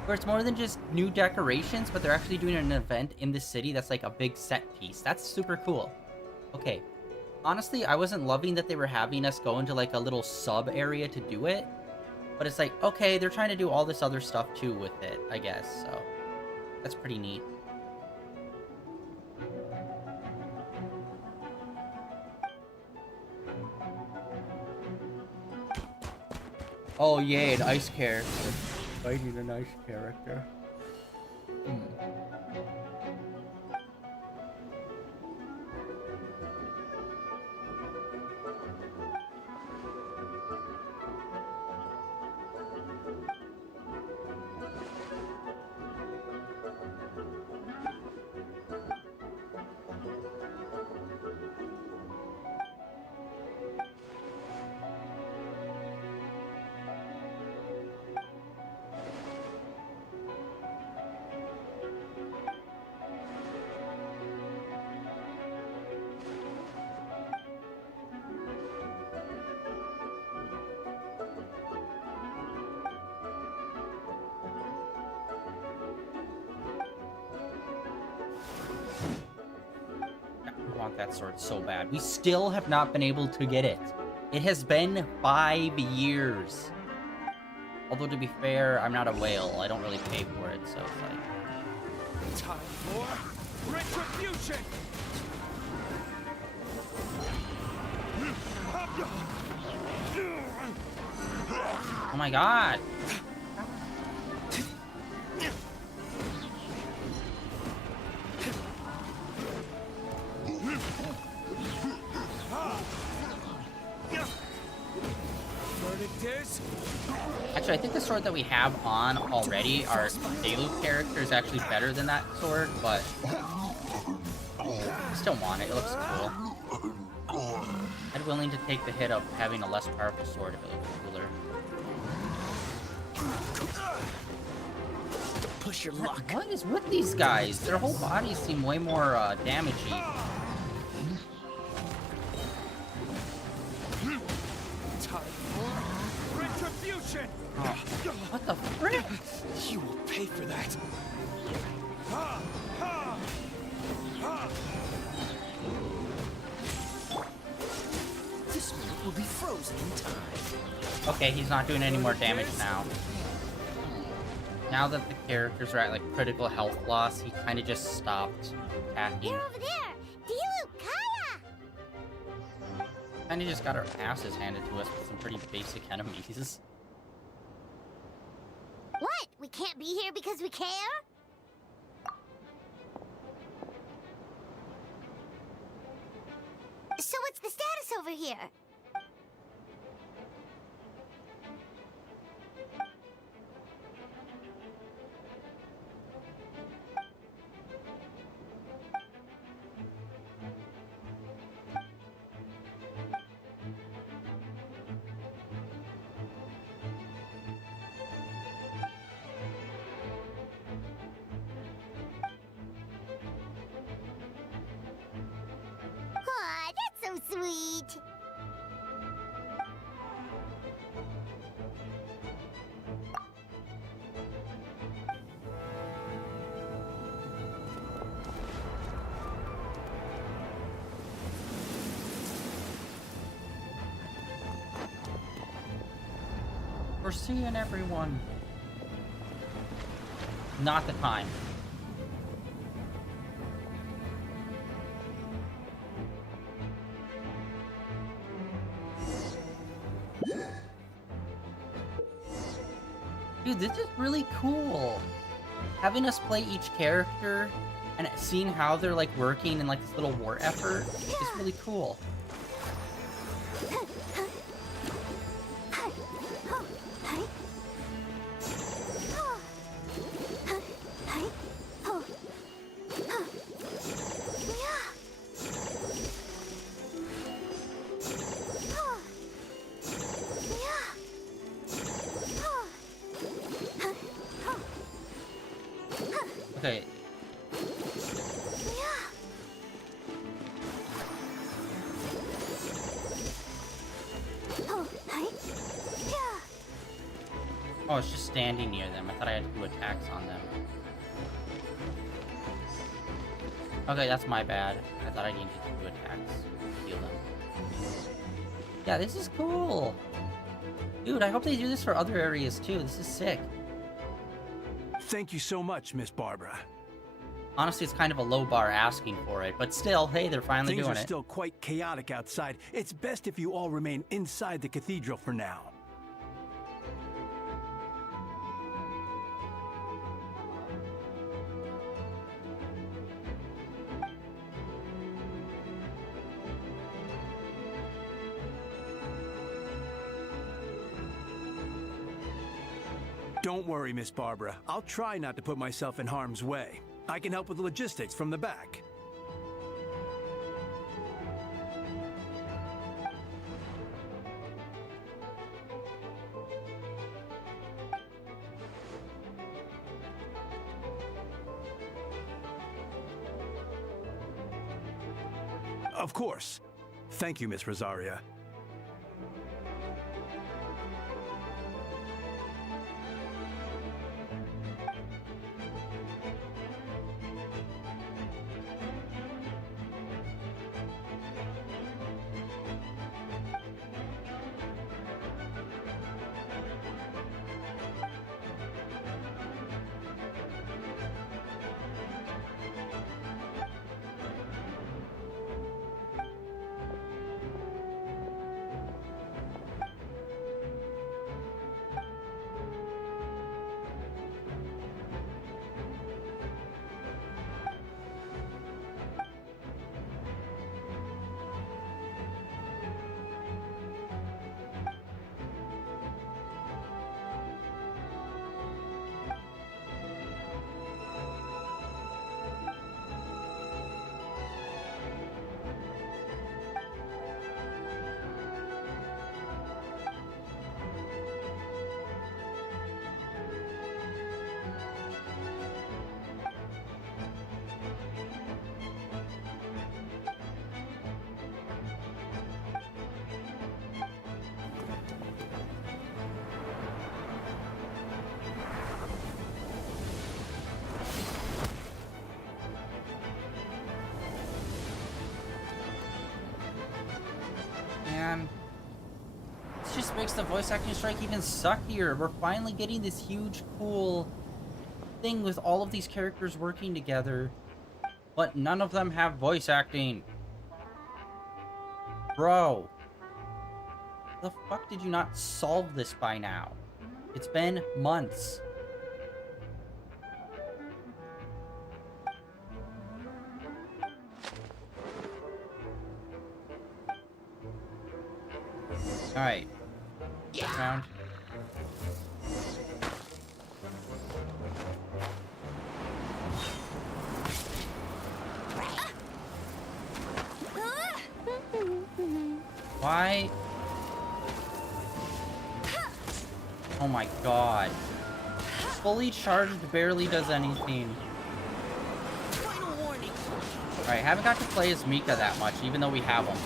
Where it's more than just new decorations, but they're actually doing an event in the city that's like a big set piece. That's super cool. Okay. Honestly, I wasn't loving that they were having us go into like a little sub area to do it. But it's like, okay, they're trying to do all this other stuff too with it, I guess. So, that's pretty neat. Oh, yay, an ice character. Fighting an ice character. I want that sword so bad. We still have not been able to get it. It has been 5 years. Although, to be fair, I'm not a whale. I don't really pay for it, so it's like... Time for retribution! Oh my god! Actually, I think the sword that we have on already, our Deluxe character, is actually better than that sword, but I still want it. It looks cool. I'm willing to take the hit of having a less powerful sword if it looks cooler. Push your luck. What is with these guys? Their whole bodies seem way more damagey. Time for retribution. Oh, what the frick? You will pay for that. This one will be frozen in time. Okay, he's not doing any more damage now. Now that the characters are at like critical health loss, he kind of just stopped attacking. They're over there! Dilu, Kaya! Kind of just got our asses handed to us with some pretty basic enemies. What? We can't be here because we care? So what's the status over here? Aw, that's so sweet. We're seeing everyone. Not the time. Dude, this is really cool. Having us play each character and seeing how they're like working in like this little war effort is really cool. Okay. Oh, it's just standing near them. I thought I had to do attacks on them. Okay, that's my bad. I thought I needed to do attacks to heal them. Yeah, this is cool. Dude, I hope they do this for other areas too. This is sick. Thank you so much, Miss Barbara. Honestly, it's kind of a low bar asking for it, but still, hey, they're finally Things doing are it. still quite chaotic outside. It's best if you all remain inside the cathedral for now. Don't worry, Miss Barbara. I'll try not to put myself in harm's way. I can help with the logistics from the back. Of course. Thank you, Miss Rosaria. just makes the voice acting strike even suckier. We're finally getting this huge, cool thing with all of these characters working together, but none of them have voice acting. Bro. The fuck did you not solve this by now? It's been months. Alright. Round. Why? Oh my god. Fully charged barely does anything. Alright, haven't got to play as Mika that much, even though we have him.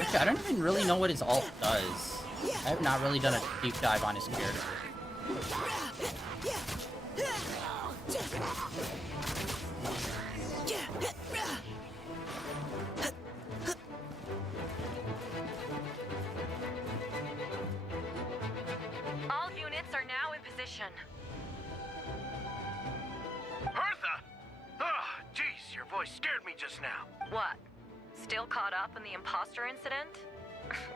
Actually, I don't even really know what his ult does. I have not really done a deep dive on his character. All units are now in position. Hertha! Oh, jeez, your voice scared me just now. What? Still caught up in the imposter incident?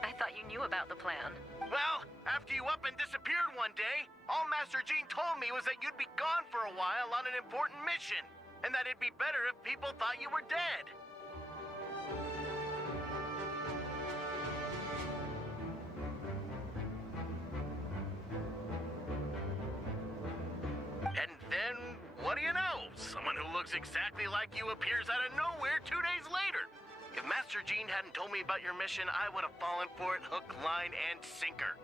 I thought you knew about the plan. Well, after you up and disappeared one day, all Master Jean told me was that you'd be gone for a while on an important mission, and that it'd be better if people thought you were dead. And then, what do you know? Someone who looks exactly like you appears out of nowhere 2 days later. If Master Jean hadn't told me about your mission, I would have fallen for it hook, line, and sinker.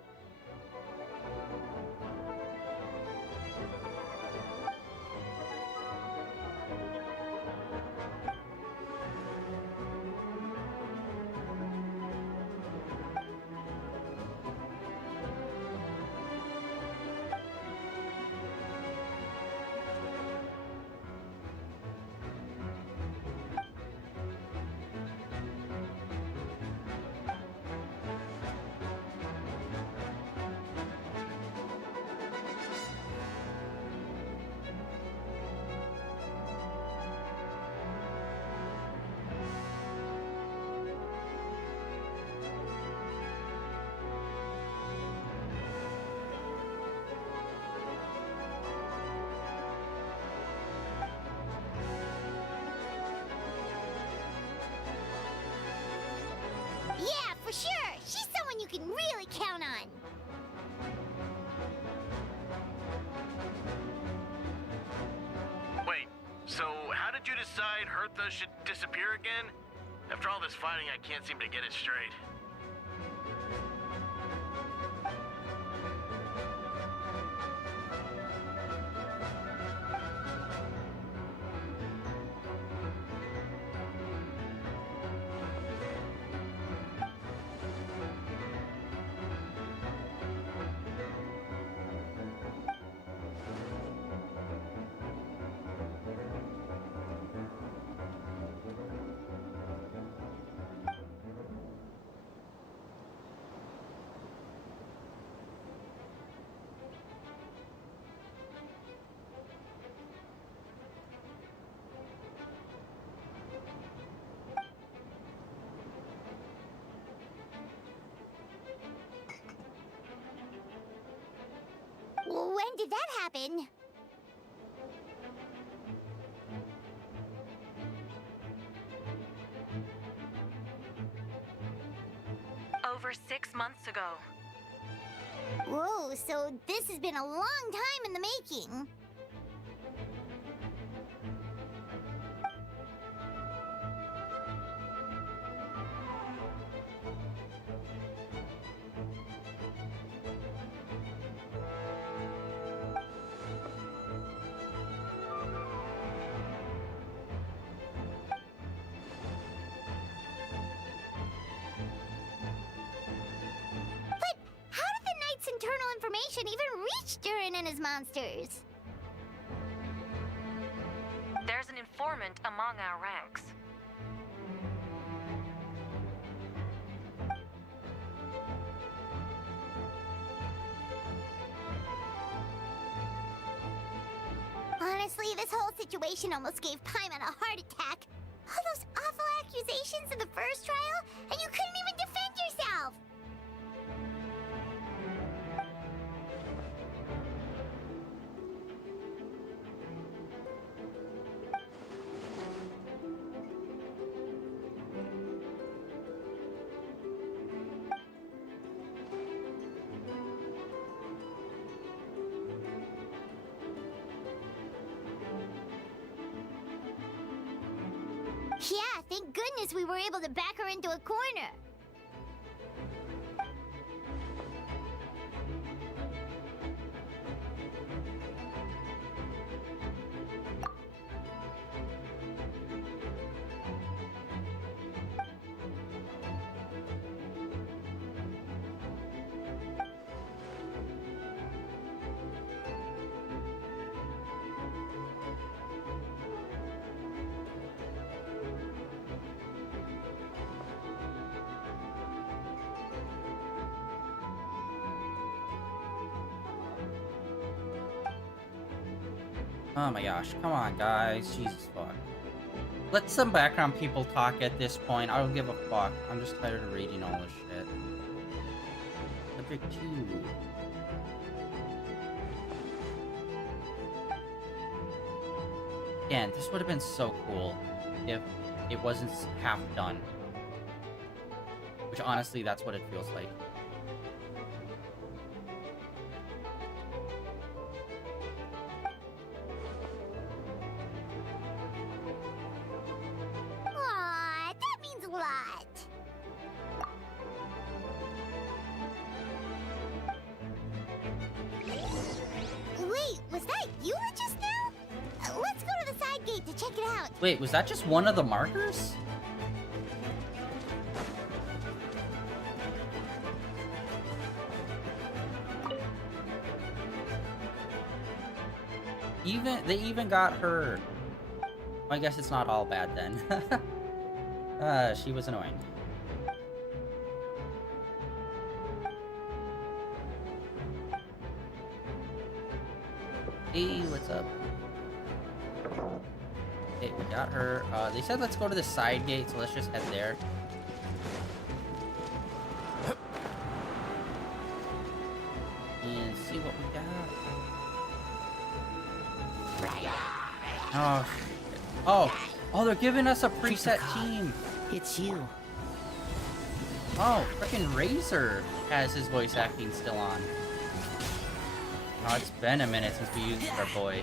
Yeah, for sure. She's someone you can really count on. Wait, so how did you decide Hertha should disappear again? After all this fighting, I can't seem to get it straight. When did that happen? Over 6 months ago. Whoa, so this has been a long time in the making. information even reached Durin and his monsters? There's an informant among our ranks. Honestly, this whole situation almost gave Paimon a heart attack. All those awful accusations in the first trial, and you couldn't even defend yourself! Yeah, thank goodness we were able to back her into a corner. Oh my gosh, come on guys, Jesus fuck. Let some background people talk at this point, I don't give a fuck. I'm just tired of reading all this shit. Subject 2. Again, this would have been so cool if it wasn't half done. Which honestly, that's what it feels like. Aw, that means a lot. Wait, was that you just now? Let's go to the side gate to check it out. Wait, was that just one of the markers? They even got her. I guess it's not all bad then. She was annoying. Hey, what's up? Okay, we got her. They said let's go to the side gate, so let's just head there. And see what we got. Oh, shit. Oh, they're giving us a preset team. It's you. Oh, frickin' Razor has his voice acting still on. Oh, it's been a minute since we used our boy.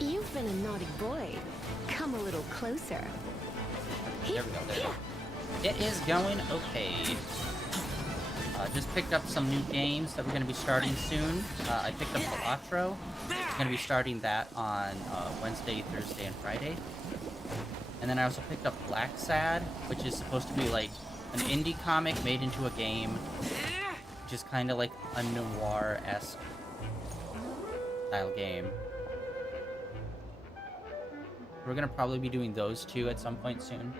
You've been a naughty boy. Come a little closer. There we go, there we go. It is going okay. Just picked up some new games that we're going to be starting soon. I picked up Balatro. I'm going to be starting that on Wednesday, Thursday, and Friday. And then I also picked up Black Sad, which is supposed to be like an indie comic made into a game. Which is kind of like a noir-esque style game. We're going to probably be doing those two at some point soon.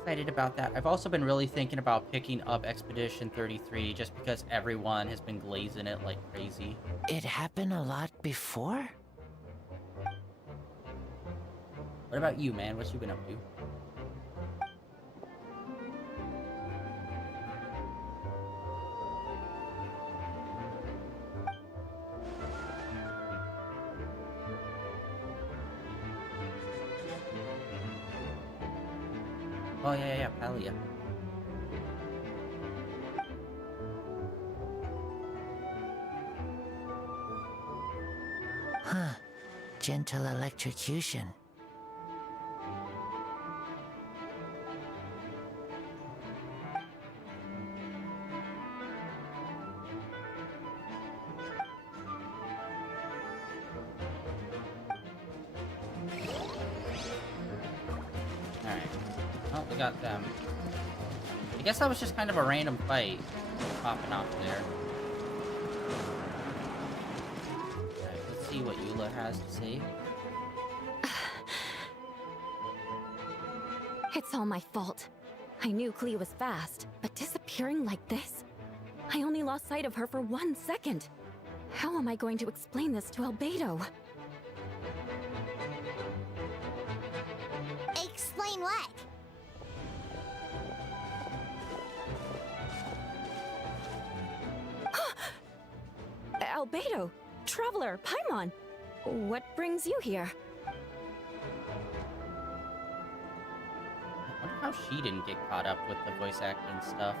Excited about that. I've also been really thinking about picking up Expedition 33 just because everyone has been glazing it like crazy. It happened a lot before? What about you, man? What you been up to? Oh, yeah, Palia. Huh. Gentle electrocution. We got them. I guess that was just kind of a random fight popping off there. Alright, let's see what Eula has to say. It's all my fault. I knew Klee was fast, but disappearing like this? I only lost sight of her for 1 second. How am I going to explain this to Albedo? Explain what? Albedo, Traveler, Paimon, what brings you here? I wonder how she didn't get caught up with the voice acting stuff.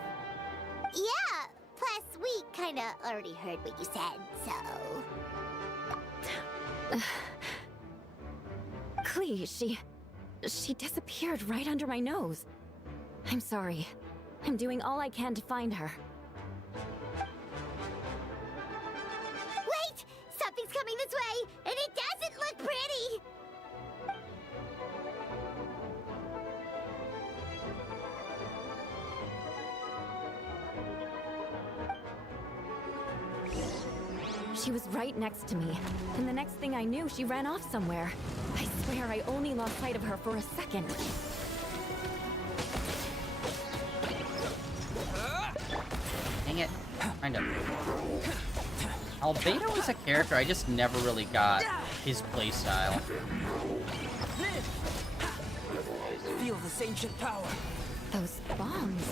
Yeah, plus we kinda already heard what you said, so... Klee, she disappeared right under my nose. I'm sorry. I'm doing all I can to find her. Wait! Something's coming this way, and it doesn't look pretty! She was right next to me, and the next thing I knew, she ran off somewhere. I swear I only lost sight of her for a second. Dang it. Kind of. Albedo is a character I just never really got his playstyle. Feel this ancient power. Those bombs.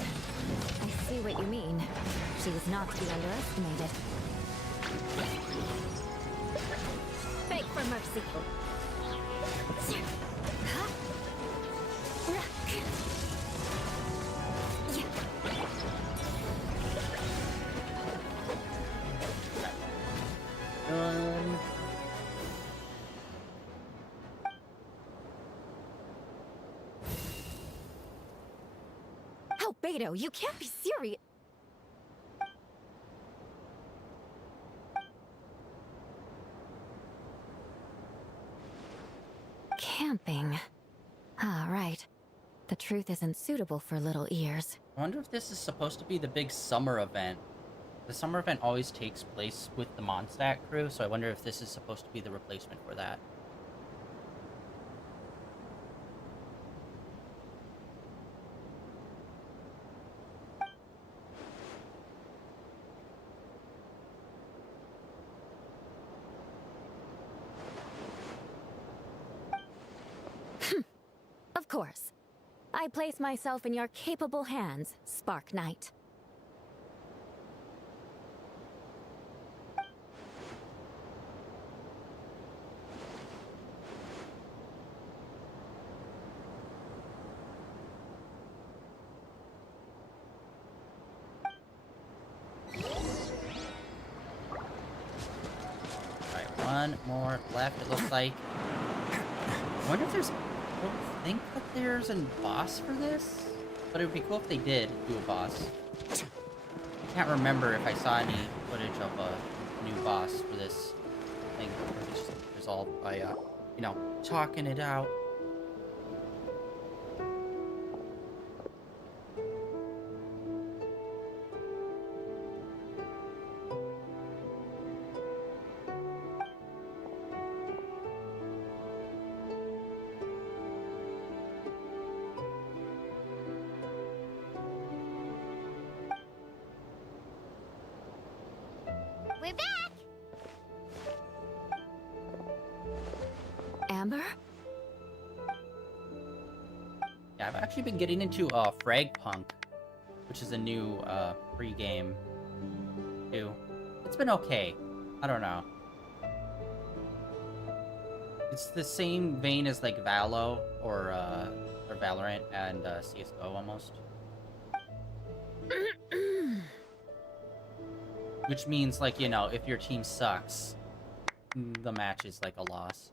I see what you mean. She was not to be underestimated. Beg for mercy. Albedo, you can't be serious. Camping. Ah, right. The truth isn't suitable for little ears. I wonder if this is supposed to be the big summer event. The summer event always takes place with the Mondstadt crew, so I wonder if this is supposed to be the replacement for that. Of course. I place myself in your capable hands, Spark Knight. Alright, one more left, it looks like. I wonder if there's... I don't think that there's a boss for this, but it would be cool if they did do a boss. I can't remember if I saw any footage of a new boss for this thing. It's just resolved by, you know, talking it out. We're back! Amber? Yeah, I've actually been getting into Fragpunk, which is a new free game too. It's been okay. I don't know. It's the same vein as like Valo or Valorant and CS:GO almost. Which means, like, you know, if your team sucks, the match is like a loss.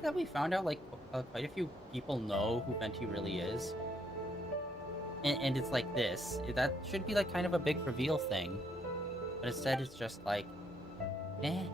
think that we found out, like, quite a few people know who Venti really is. And it's like this. That should be, like, kind of a big reveal thing. But instead, it's just like, eh.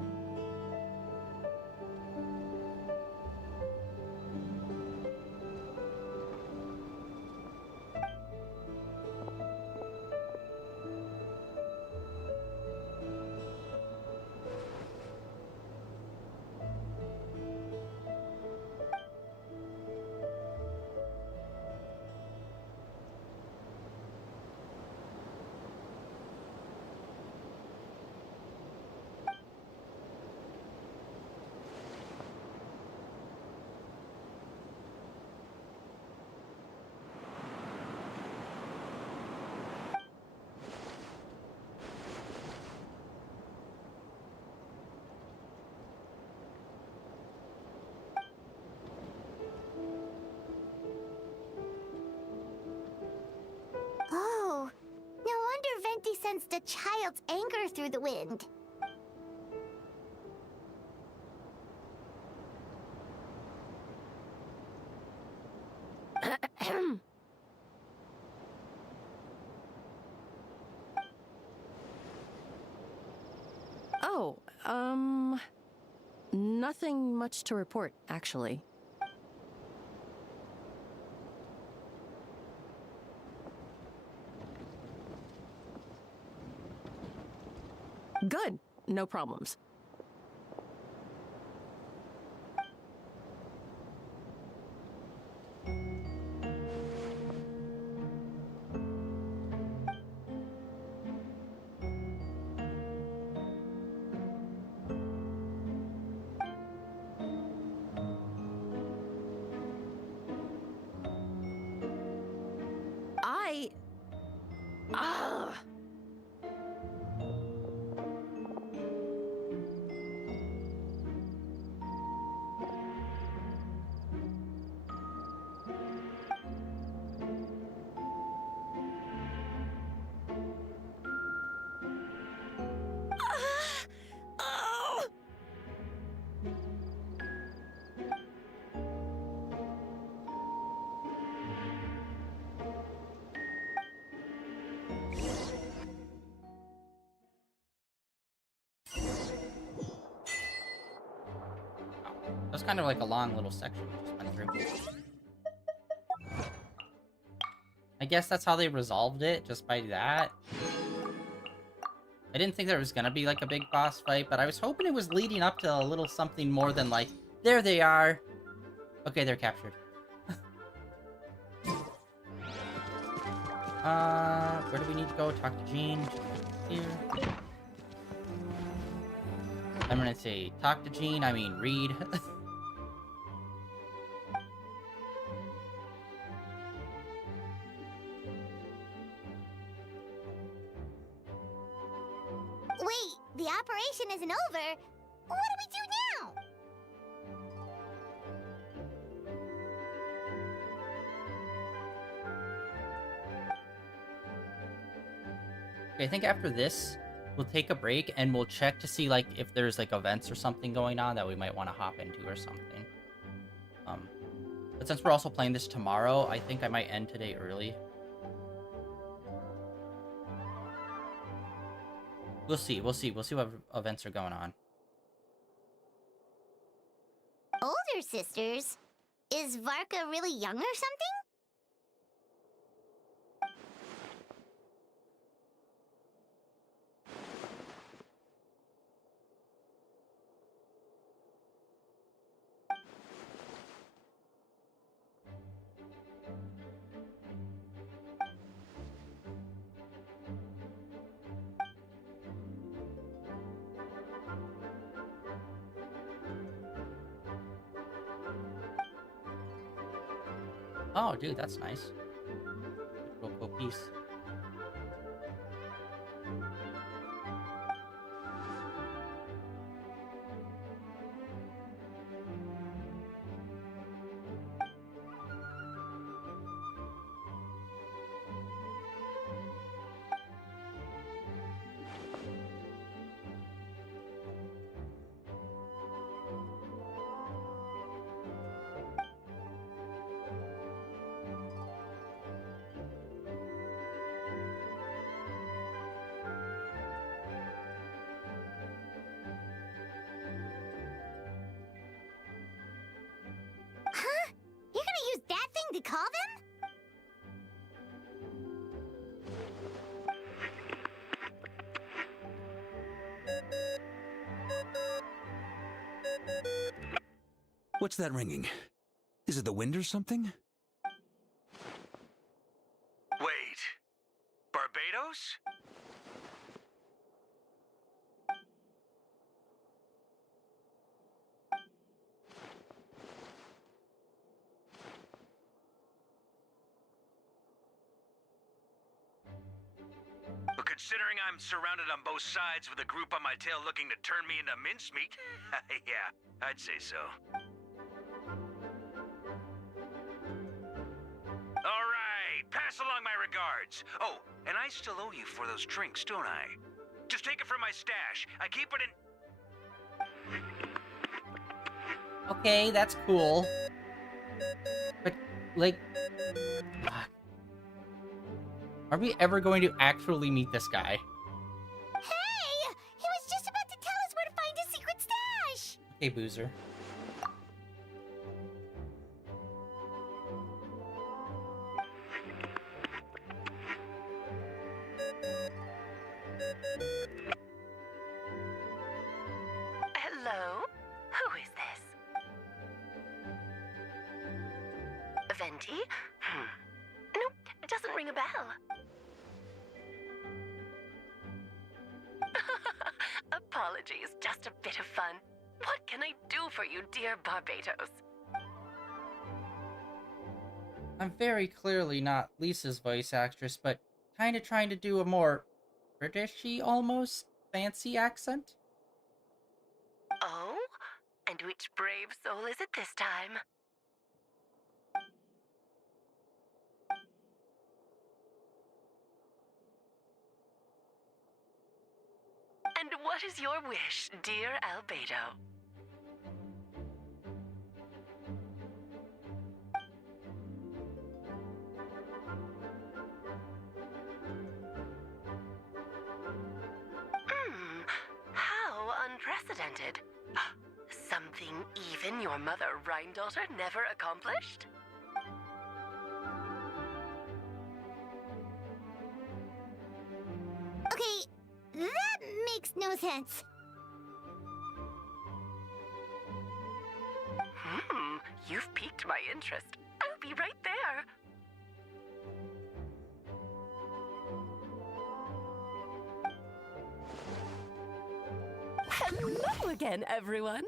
Oh, no wonder Venti sensed a child's anger through the wind. Oh, nothing much to report, actually. Good. No problems. Ah! That's kind of like a long little section we just went through. I guess that's how they resolved it, just by that. I didn't think there was gonna be like a big boss fight, but I was hoping it was leading up to a little something more than like, there they are. Okay, they're captured. Where do we need to go? Talk to Jean. Here. I'm gonna say talk to Jean, I mean read. Wait, the operation isn't over. What do we do now? Okay, I think after this, we'll take a break and we'll check to see like if there's like events or something going on that we might want to hop into or something. But since we're also playing this tomorrow, I think I might end today early. We'll see what events are going on. Older sisters? Is Varka really young or something? Oh, dude, that's nice. Real cool piece. What's that ringing? Is it the wind or something? Wait. Barbados? Considering I'm surrounded on both sides with a group on my tail looking to turn me into mincemeat, yeah, I'd say so. All right, pass along my regards. Oh, and I still owe you for those drinks, don't I? Just take it from my stash. I keep it in... Okay, that's cool. But, like... Are we ever going to actually meet this guy? Hey! He was just about to tell us where to find his secret stash! Hey, Boozer. Hello? Who is this? Venti? Nope, it doesn't ring a bell. Apologies, just a bit of fun. What can I do for you, dear Barbados? I'm very clearly not Lisa's voice actress, but kind of trying to do a more Britishy, almost, fancy accent. Oh? And which brave soul is it this time? And what is your wish, dear Albedo? How unprecedented. Something even your mother Rhine-daughter never accomplished? Okay, that makes no sense. You've piqued my interest. I'll be right there. Hello again, everyone.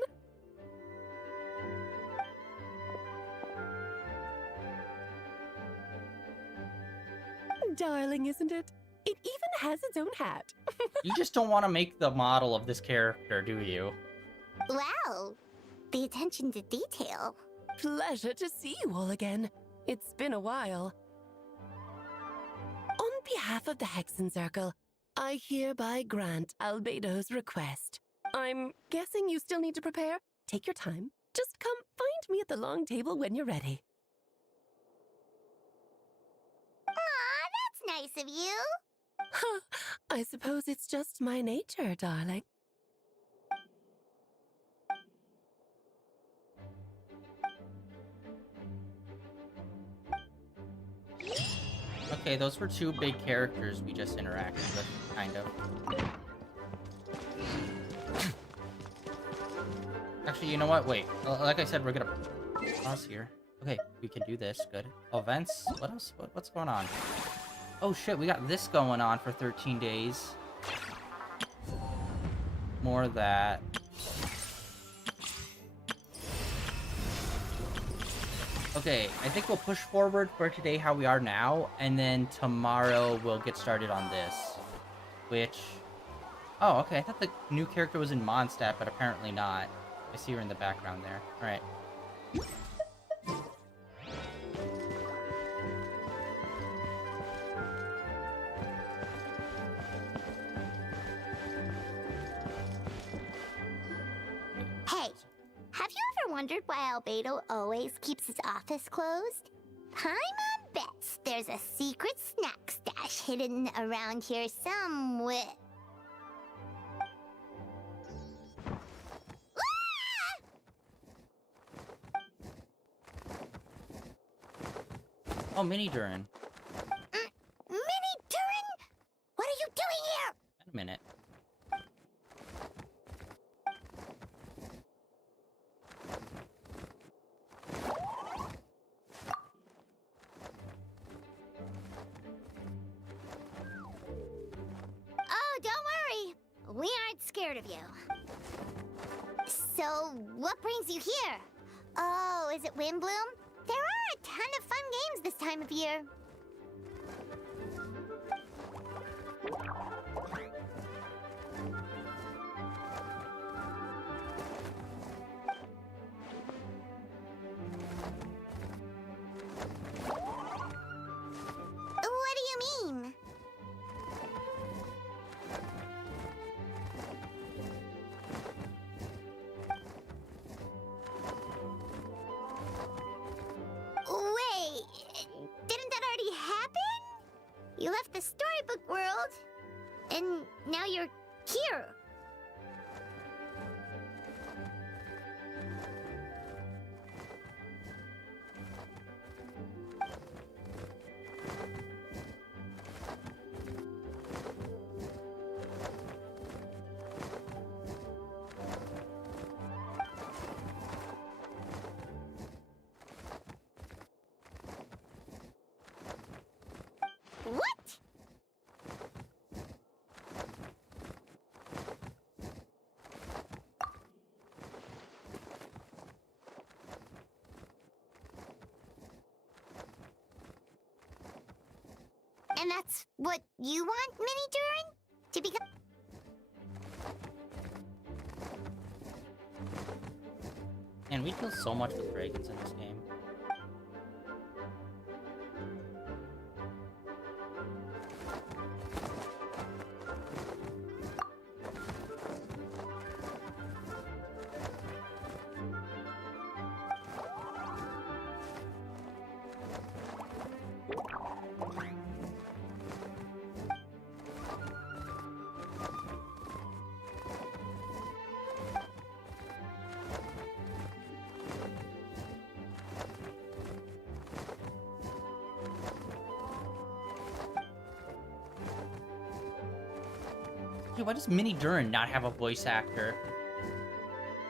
Darling, isn't it? It even has its own hat. You just don't want to make the model of this character, do you? Wow, the attention to detail. Pleasure to see you all again. It's been a while. On behalf of the Hexen Circle, I hereby grant Albedo's request. I'm guessing you still need to prepare? Take your time. Just come find me at the long table when you're ready. Aw, that's nice of you. I suppose it's just my nature, darling. Okay, those were two big characters we just interacted with, kind of. Actually, you know what? Wait. Like I said, we're gonna pause here. Okay, we can do this. Good. Events? What else? What's going on? Oh shit, we got this going on for 13 days. More of that. Okay, I think we'll push forward for today how we are now, and then tomorrow we'll get started on this. Which... Oh, okay, I thought the new character was in Mondstadt, but apparently not. I see her in the background there. Alright. Hey, have you ever wondered why Albedo always keeps his office closed? Paimon bets there's a secret snack stash hidden around here somewhere. Oh, Mini Durin. Mini Durin? What are you doing here? Wait a minute. scared of you. So, what brings you here? Oh, is it Windbloom? There are a ton of fun games this time of year. What do you mean? Wait, didn't that already happen? You left the storybook world, and now you're here. What? And that's what you want, Mini Durin? To become... And we deal so much with dragons in this game. Dude, why does Mini Durin not have a voice actor?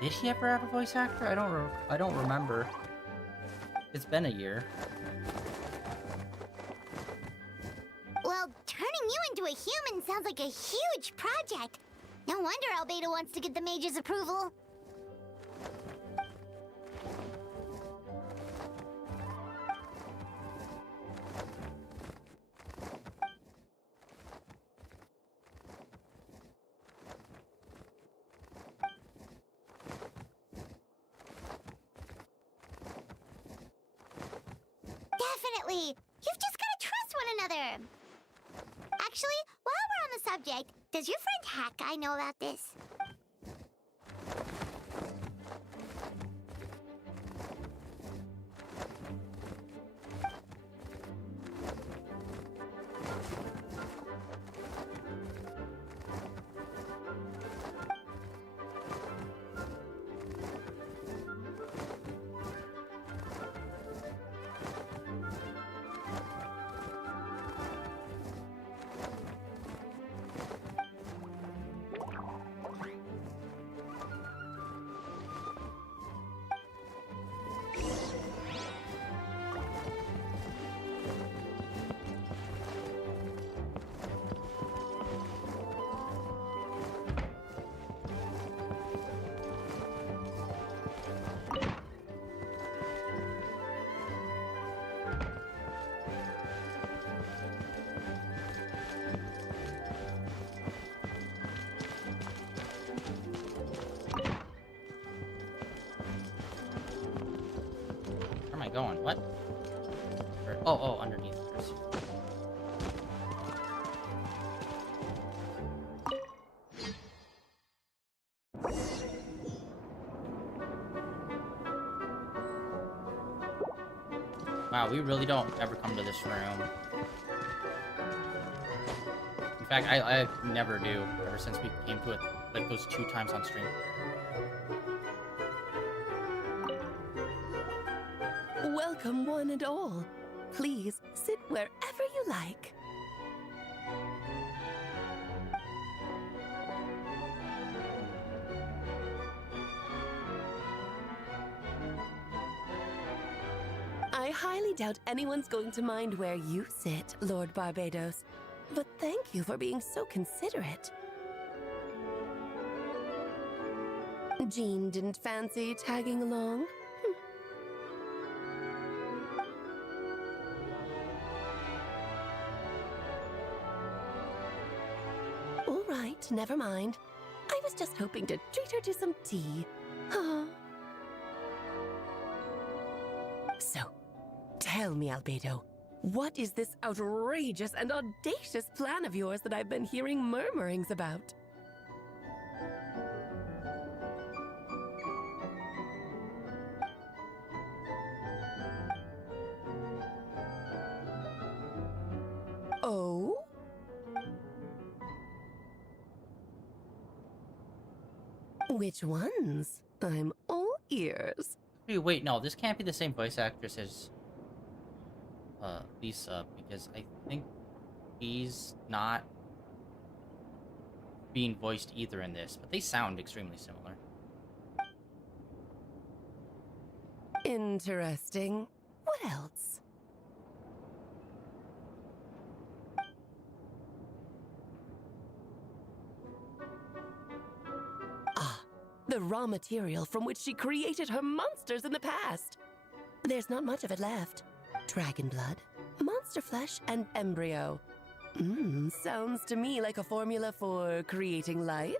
Did he ever have a voice actor? I don't remember. It's been a year. Well, turning you into a human sounds like a huge project. No wonder Albedo wants to get the mage's approval. Definitely! You've just gotta trust one another! Actually, while we're on the subject, does your friend Hack know about this? Where am I going? What? Oh, underneath first. Wow, we really don't ever come to this room. In fact, I never do, ever since we came to it, like, those 2 times on stream. Welcome, one and all. Please sit wherever you like. I highly doubt anyone's going to mind where you sit, Lord Barbados. But thank you for being so considerate. Jean didn't fancy tagging along. All right, never mind. I was just hoping to treat her to some tea. So, tell me, Albedo, what is this outrageous and audacious plan of yours that I've been hearing murmurings about? Oh? Which ones? I'm all ears. Hey, wait, no, this can't be the same voice actress as Lisa, because I think he's not being voiced either in this, but they sound extremely similar. Interesting. What else? Ah, the raw material from which she created her monsters in the past. There's not much of it left. Dragon blood, monster flesh, and embryo. Sounds to me like a formula for creating life.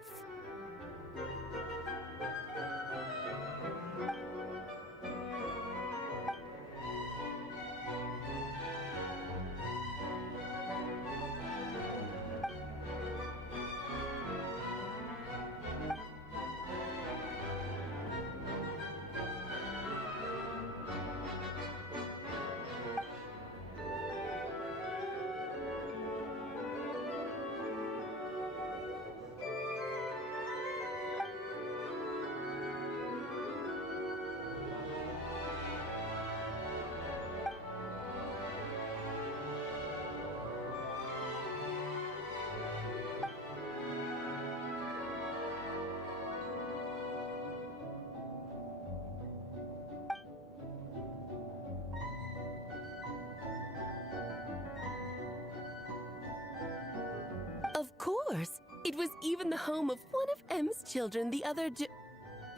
Of course! It was even the home of one of M's children the other day.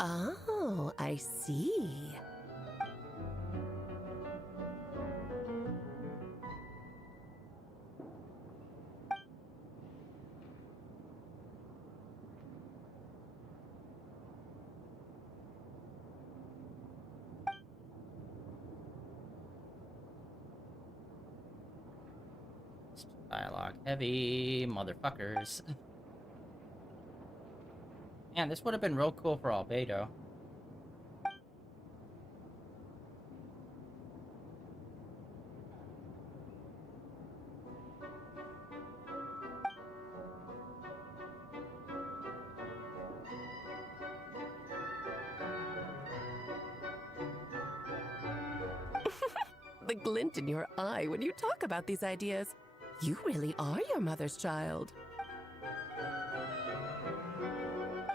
Oh, I see. Dialogue heavy, motherfuckers. Man, this would have been real cool for Albedo. The glint in your eye when you talk about these ideas. You really are your mother's child.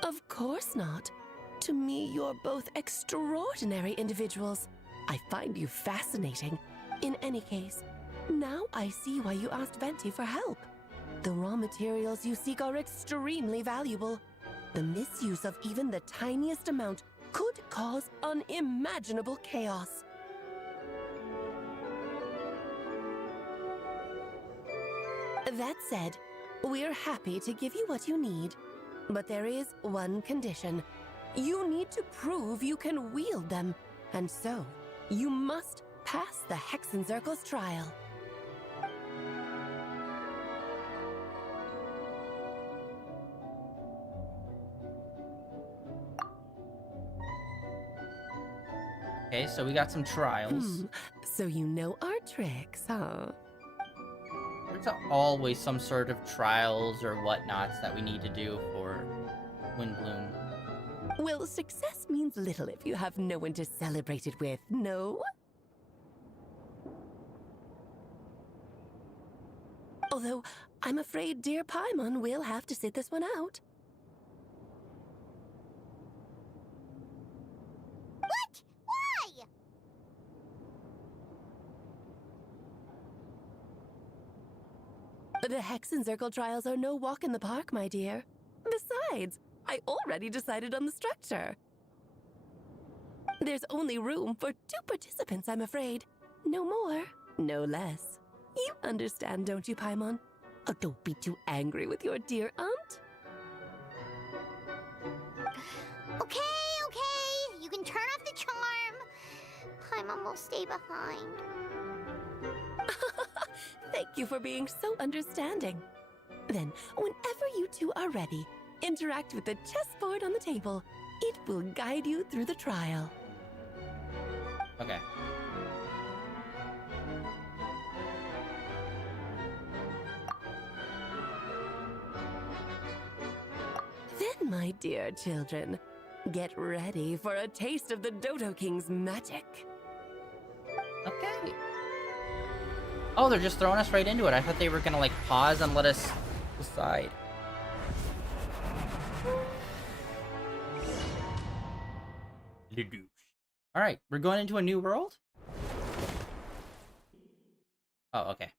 Of course not. To me, you're both extraordinary individuals. I find you fascinating. In any case, now I see why you asked Venti for help. The raw materials you seek are extremely valuable. The misuse of even the tiniest amount could cause unimaginable chaos. That said, we're happy to give you what you need. But there is one condition. You need to prove you can wield them. And so, you must pass the Hexenzirkel's trial. Okay, so we got some trials. So you know our tricks, huh? There's always some sort of trials or whatnots that we need to do for Windbloom. Well, success means little if you have no one to celebrate it with, no? Although, I'm afraid dear Paimon will have to sit this one out. What? Why? The Hexenzirkel trials are no walk in the park, my dear. Besides, I already decided on the structure. There's only room for 2 participants, I'm afraid. No more, no less. You understand, don't you, Paimon? Oh, don't be too angry with your dear aunt. Okay. You can turn off the charm. Paimon will stay behind. Thank you for being so understanding. Then, whenever you two are ready, interact with the chessboard on the table. It will guide you through the trial. Okay. Then, my dear children, get ready for a taste of the Dodo King's magic. Okay. Oh, they're just throwing us right into it. I thought they were gonna, like, pause and let us decide. Alright, we're going into a new world? Oh, okay.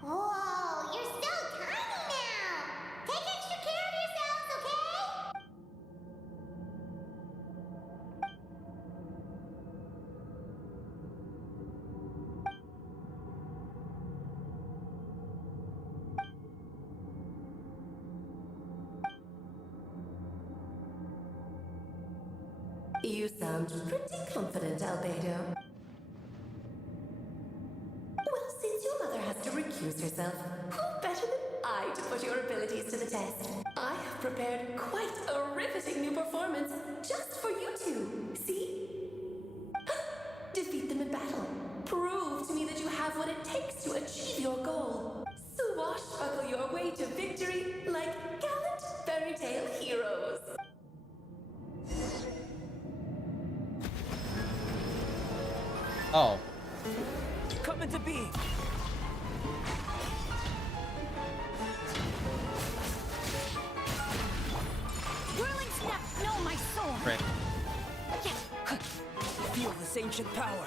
Whoa, you're so tiny now! Take extra care of yourselves, okay? You sound pretty confident, Albedo. Well, since your mother has to recuse herself, who better than I to put your abilities to the test? I have prepared quite a riveting new performance just for you two. See? Defeat them in battle. Prove to me that you have what it takes to achieve your goal. Swashbuckle your way to victory like gallant fairy tale heroes. Oh. Come into being. Whirling snap, no, my soul. Frick. Feel this ancient power.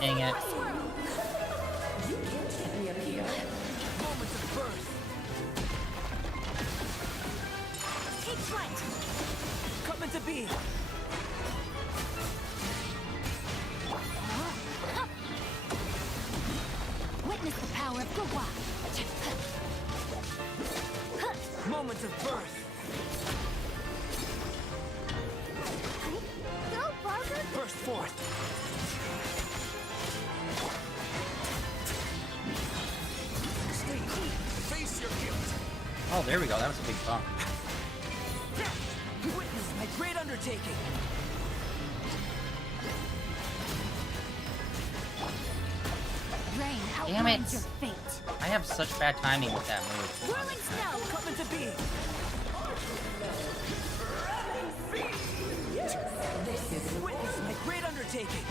Dang it. You can't get me up here. Moments of birth. Take flight. Come into being. Witness the power of Gugwa. Moments of birth. Go, Barker. Burst forth. Stay clean. Face your guilt. Oh, there we go. That was a big bump. Witness my great undertaking. Rain Damn it. outlines your fate. I have such bad timing with that move. Whirling snow. Come into being. Witness my great undertaking.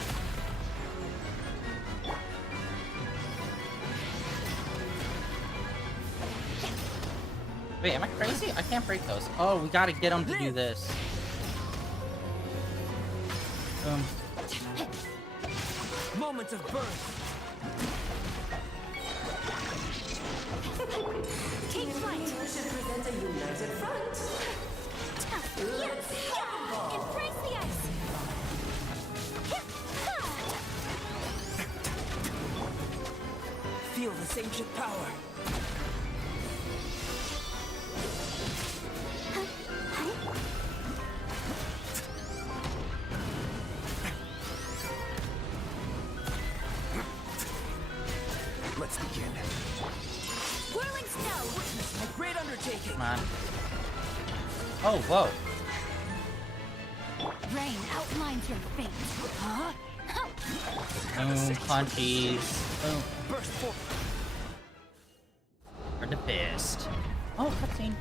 Wait, am I crazy? I can't break those. Oh, we gotta get them to do this. Boom. Moments of birth. Take flight. You should present a united front. Yes. Embrace the ice. Feel this ancient power. Let's begin. Whirling snow. Witness my great undertaking. Come on. Oh, whoa. Rain outlines your fate. Huh? Boom, punchies. Boom. Burst forth. Or the fist. Oh, cutscene.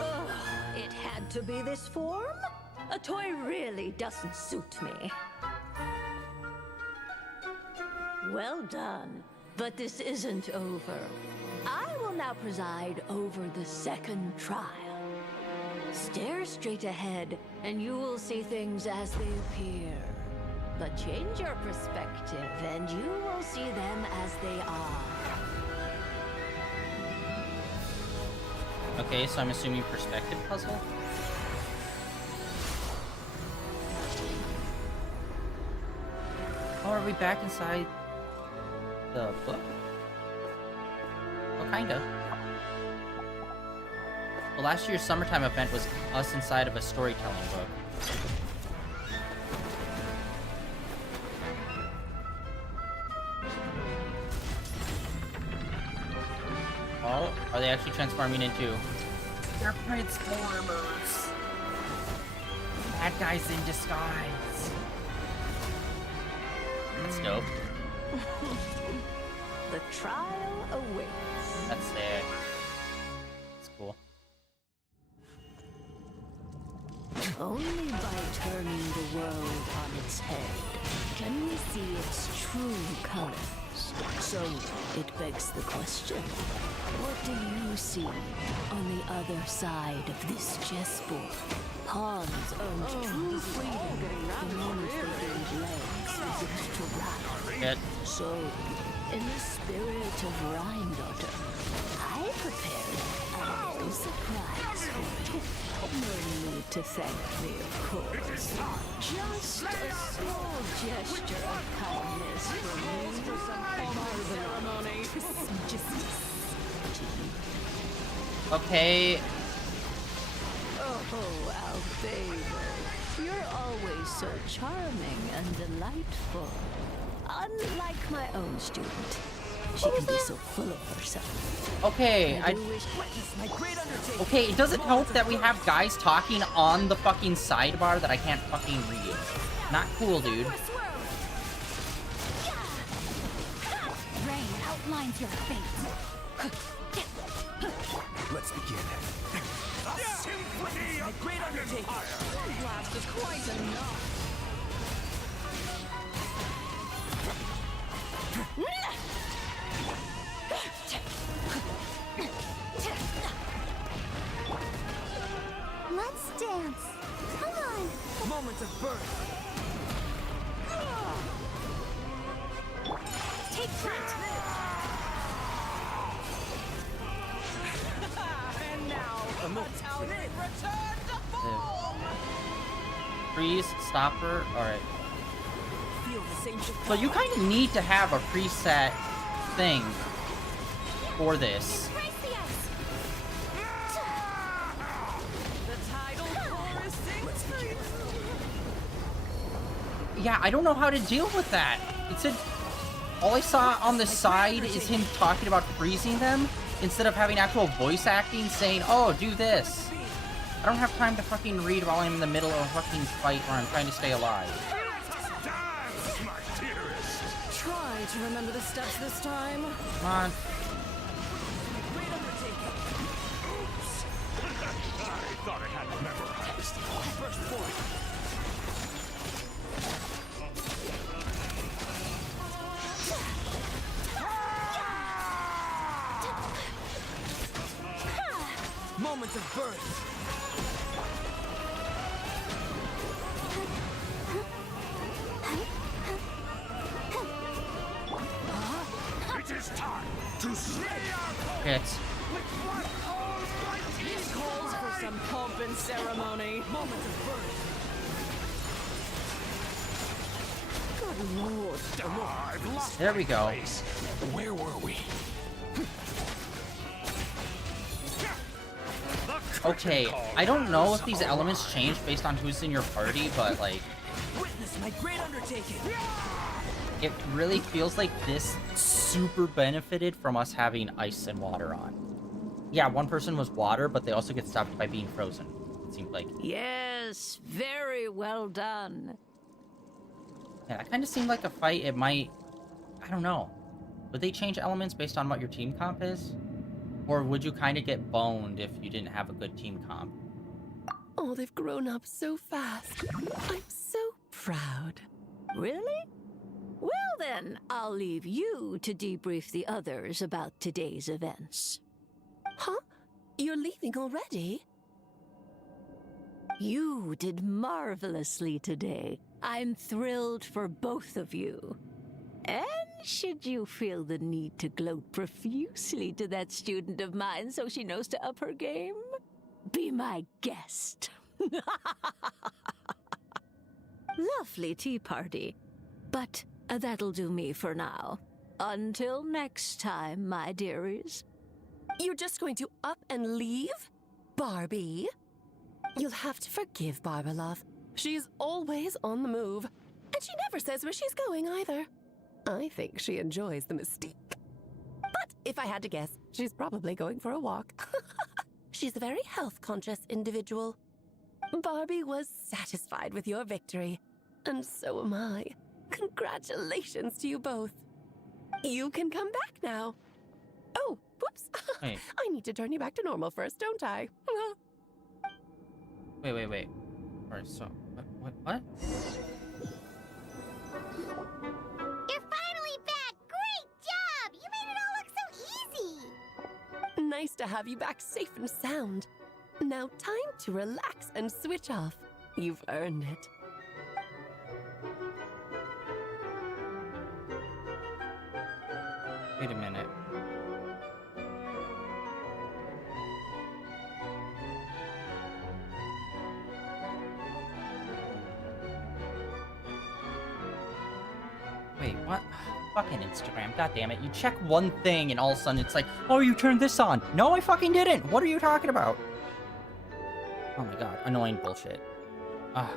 Ugh, it had to be this form? A toy really doesn't suit me. Well done. But this isn't over. I will now preside over the second trial. Stare straight ahead, and you will see things as they appear. But change your perspective, and you will see them as they are. Okay, so I'm assuming perspective puzzle? Oh, are we back inside the book? Well, kinda. Well, last year's summertime event was us inside of a storytelling book. Oh, are they actually transforming into... They're Transformers! Bad guys in disguise! That's dope. The trial awaits. That's sick. That's cool. Only by turning the world on its head can we see its true colors. So, it begs the question, what do you see on the other side of this chessboard? Pawns earned true freedom the moment they gained legs begins to rattle. So, in the spirit of Rheindotter, I prepared a little surprise for you. No need to thank me, of course. Just a small gesture of kindness from me for some marvelous justice to you. Okay. Oh, Albavo, you're always so charming and delightful. Unlike my own student. She can be so full of herself. Okay, Okay, it doesn't help that we have guys talking on the fucking sidebar that I can't fucking read. Not cool, dude. Rain outlines your fate. Let's begin. A great undertaking. Blast is quite enough. Let's dance. Come on. Moment of birth. Take flight. And now, a town return to form. Freeze, stopper, alright. Feel the same. So you kind of need to have a preset thing for this. Yeah, I don't know how to deal with that. It said all I saw on the side is him talking about freezing them instead of having actual voice acting saying, oh, do this. I don't have time to fucking read while I'm in the middle of a fucking fight where I'm trying to stay alive. Try to remember the steps this time. Come on. I thought I had memorized. First point. Moment of birth. It is time to slay our Hits. This calls for some pomp and ceremony. moment of birth. Good lord. I've lost There we go. place. Where were we? Okay, I don't know if these elements change based on who's in your party, but like, Witness my great undertaking. it really feels like this super benefited from us having ice and water on. Yeah, one person was water, but they also get stopped by being frozen, it seemed like. Yes, very well done. Yeah, that kind of seemed like a fight. It might... I don't know. Would they change elements based on what your team comp is? Or would you kind of get boned if you didn't have a good team comp? Oh, they've grown up so fast. I'm so proud. Really? Well then, I'll leave you to debrief the others about today's events. Huh? You're leaving already? You did marvelously today. I'm thrilled for both of you. And should you feel the need to gloat profusely to that student of mine so she knows to up her game, be my guest. Lovely tea party. But that'll do me for now. Until next time, my dearies. You're just going to up and leave? Barbie? You'll have to forgive Barbara, love. She's always on the move. And she never says where she's going either. I think she enjoys the mystique. But if I had to guess, she's probably going for a walk. She's a very health-conscious individual. Barbie was satisfied with your victory. And so am I. Congratulations to you both. You can come back now. Oh, whoops. Wait. I need to turn you back to normal first, don't I? Wait. Alright, so, what? You're finally back! Great job! You made it all look so easy! Nice to have you back safe and sound. Now time to relax and switch off. You've earned it. Wait a minute. Wait, what? Fucking Instagram, god damn it. You check one thing and all of a sudden it's like, oh, you turned this on. No, I fucking didn't. What are you talking about? Oh my god, annoying bullshit. Ah, I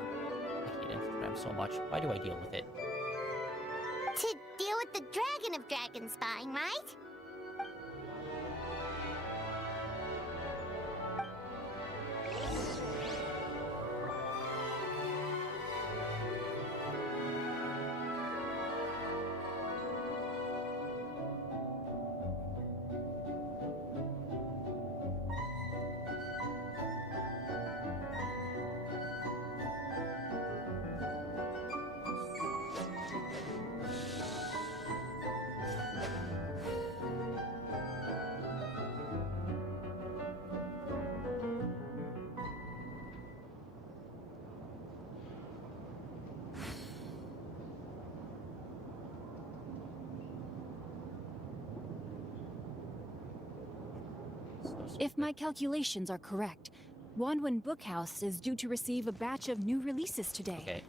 hate Instagram so much. Why do I deal with it? To deal with the Dragon of Dragonspine, right? If my calculations are correct, Wanwen Bookhouse is due to receive a batch of new releases today. Okay.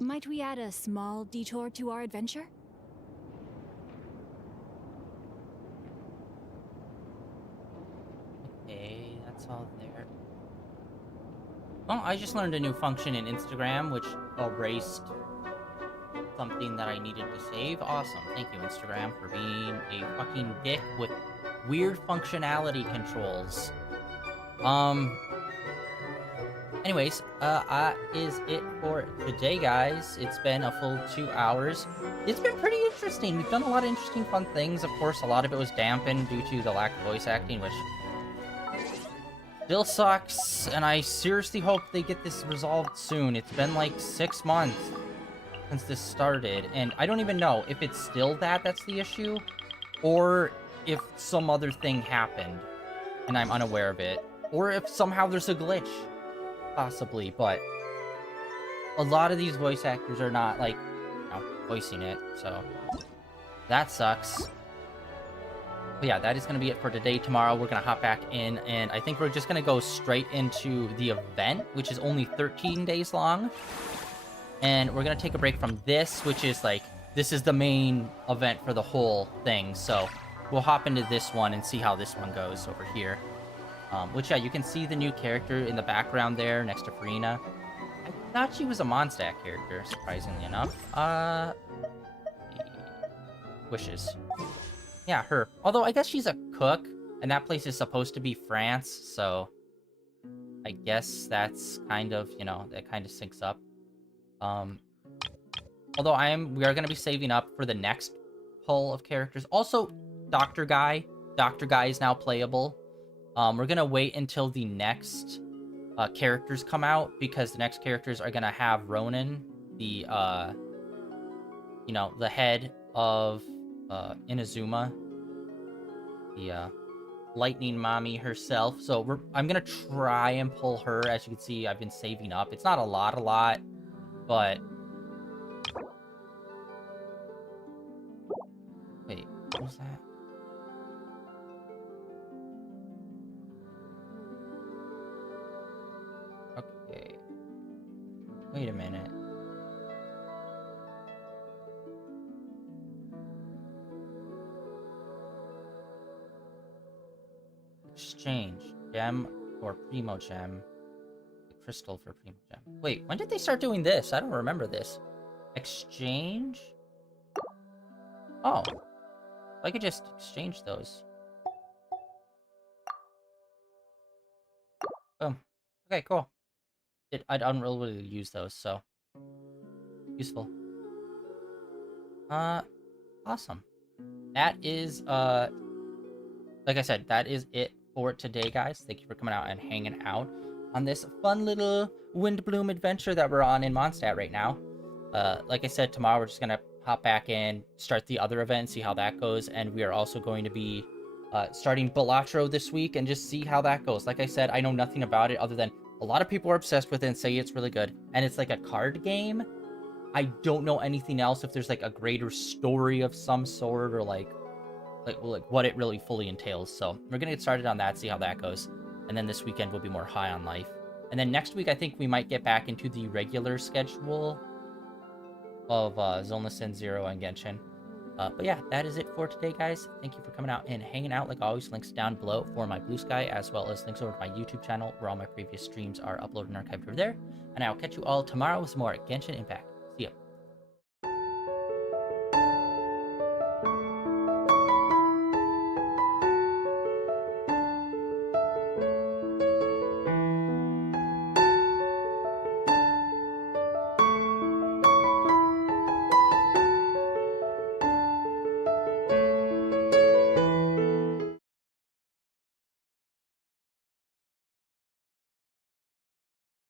Might we add a small detour to our adventure? Okay, that's all there. Oh, I just learned a new function in Instagram, which erased something that I needed to save. Awesome. Thank you, Instagram, for being a fucking dick with weird functionality controls. Anyways, is it for today, guys. It's been a full 2 hours. It's been pretty interesting. We've done a lot of interesting, fun things. Of course, a lot of it was dampened due to the lack of voice acting, which still sucks, and I seriously hope they get this resolved soon. It's been like 6 months since this started, and I don't even know if it's still that's the issue, or if some other thing happened and I'm unaware of it, or if somehow there's a glitch, possibly. But a lot of these voice actors are not, like, you know, voicing it, so that sucks. But yeah, that is going to be it for today. Tomorrow we're going to hop back in, and I think we're just going to go straight into the event, which is only 13 days long. And we're going to take a break from this, which is like, this is the main event for the whole thing. So we'll hop into this one and see how this one goes over here. Which, yeah, you can see the new character in the background there next to Farina. I thought she was a Mondstadt character, surprisingly enough. Wishes. Yeah, her. Although, I guess she's a cook, and that place is supposed to be France, so I guess that's kind of, you know, that kind of syncs up. Although we are going to be saving up for the next pull of characters. Also, Dr. Guy. Dr. Guy is now playable. We're going to wait until the next characters come out, because the next characters are going to have Ronan, the you know, the head of Inazuma, the lightning mommy herself. So I'm gonna try and pull her. As you can see, I've been saving up. It's not a lot, but wait, what was that? Okay, wait a minute. Exchange gem or primo gem, the crystal for primo gem. Wait, when did they start doing this? I don't remember this. Exchange? Oh, I could just exchange those. Boom. Okay, cool. I don't really use those, so useful. Awesome. That is like I said, that is it for today, guys. Thank you for coming out and hanging out on this fun little Windbloom adventure that we're on in Mondstadt right now. Like I said, tomorrow we're just gonna hop back in, start the other event, see how that goes, and we are also going to be starting Balatro this week and just see how that goes. Like I said, I know nothing about it other than a lot of people are obsessed with it and say it's really good, and it's like a card game. I don't know anything else, if there's like a greater story of some sort, or like what it really fully entails. So we're gonna get started on that, see how that goes, and then this weekend we'll be more high on life. And then next week I think we might get back into the regular schedule of Zonless Zero and Genshin. But yeah, that is it for today, guys. Thank you for coming out and hanging out. Like always, links down below for my Blue Sky, as well as links over to my YouTube channel, where all my previous streams are uploaded and archived over there. And I'll catch you all tomorrow with some more Genshin Impact.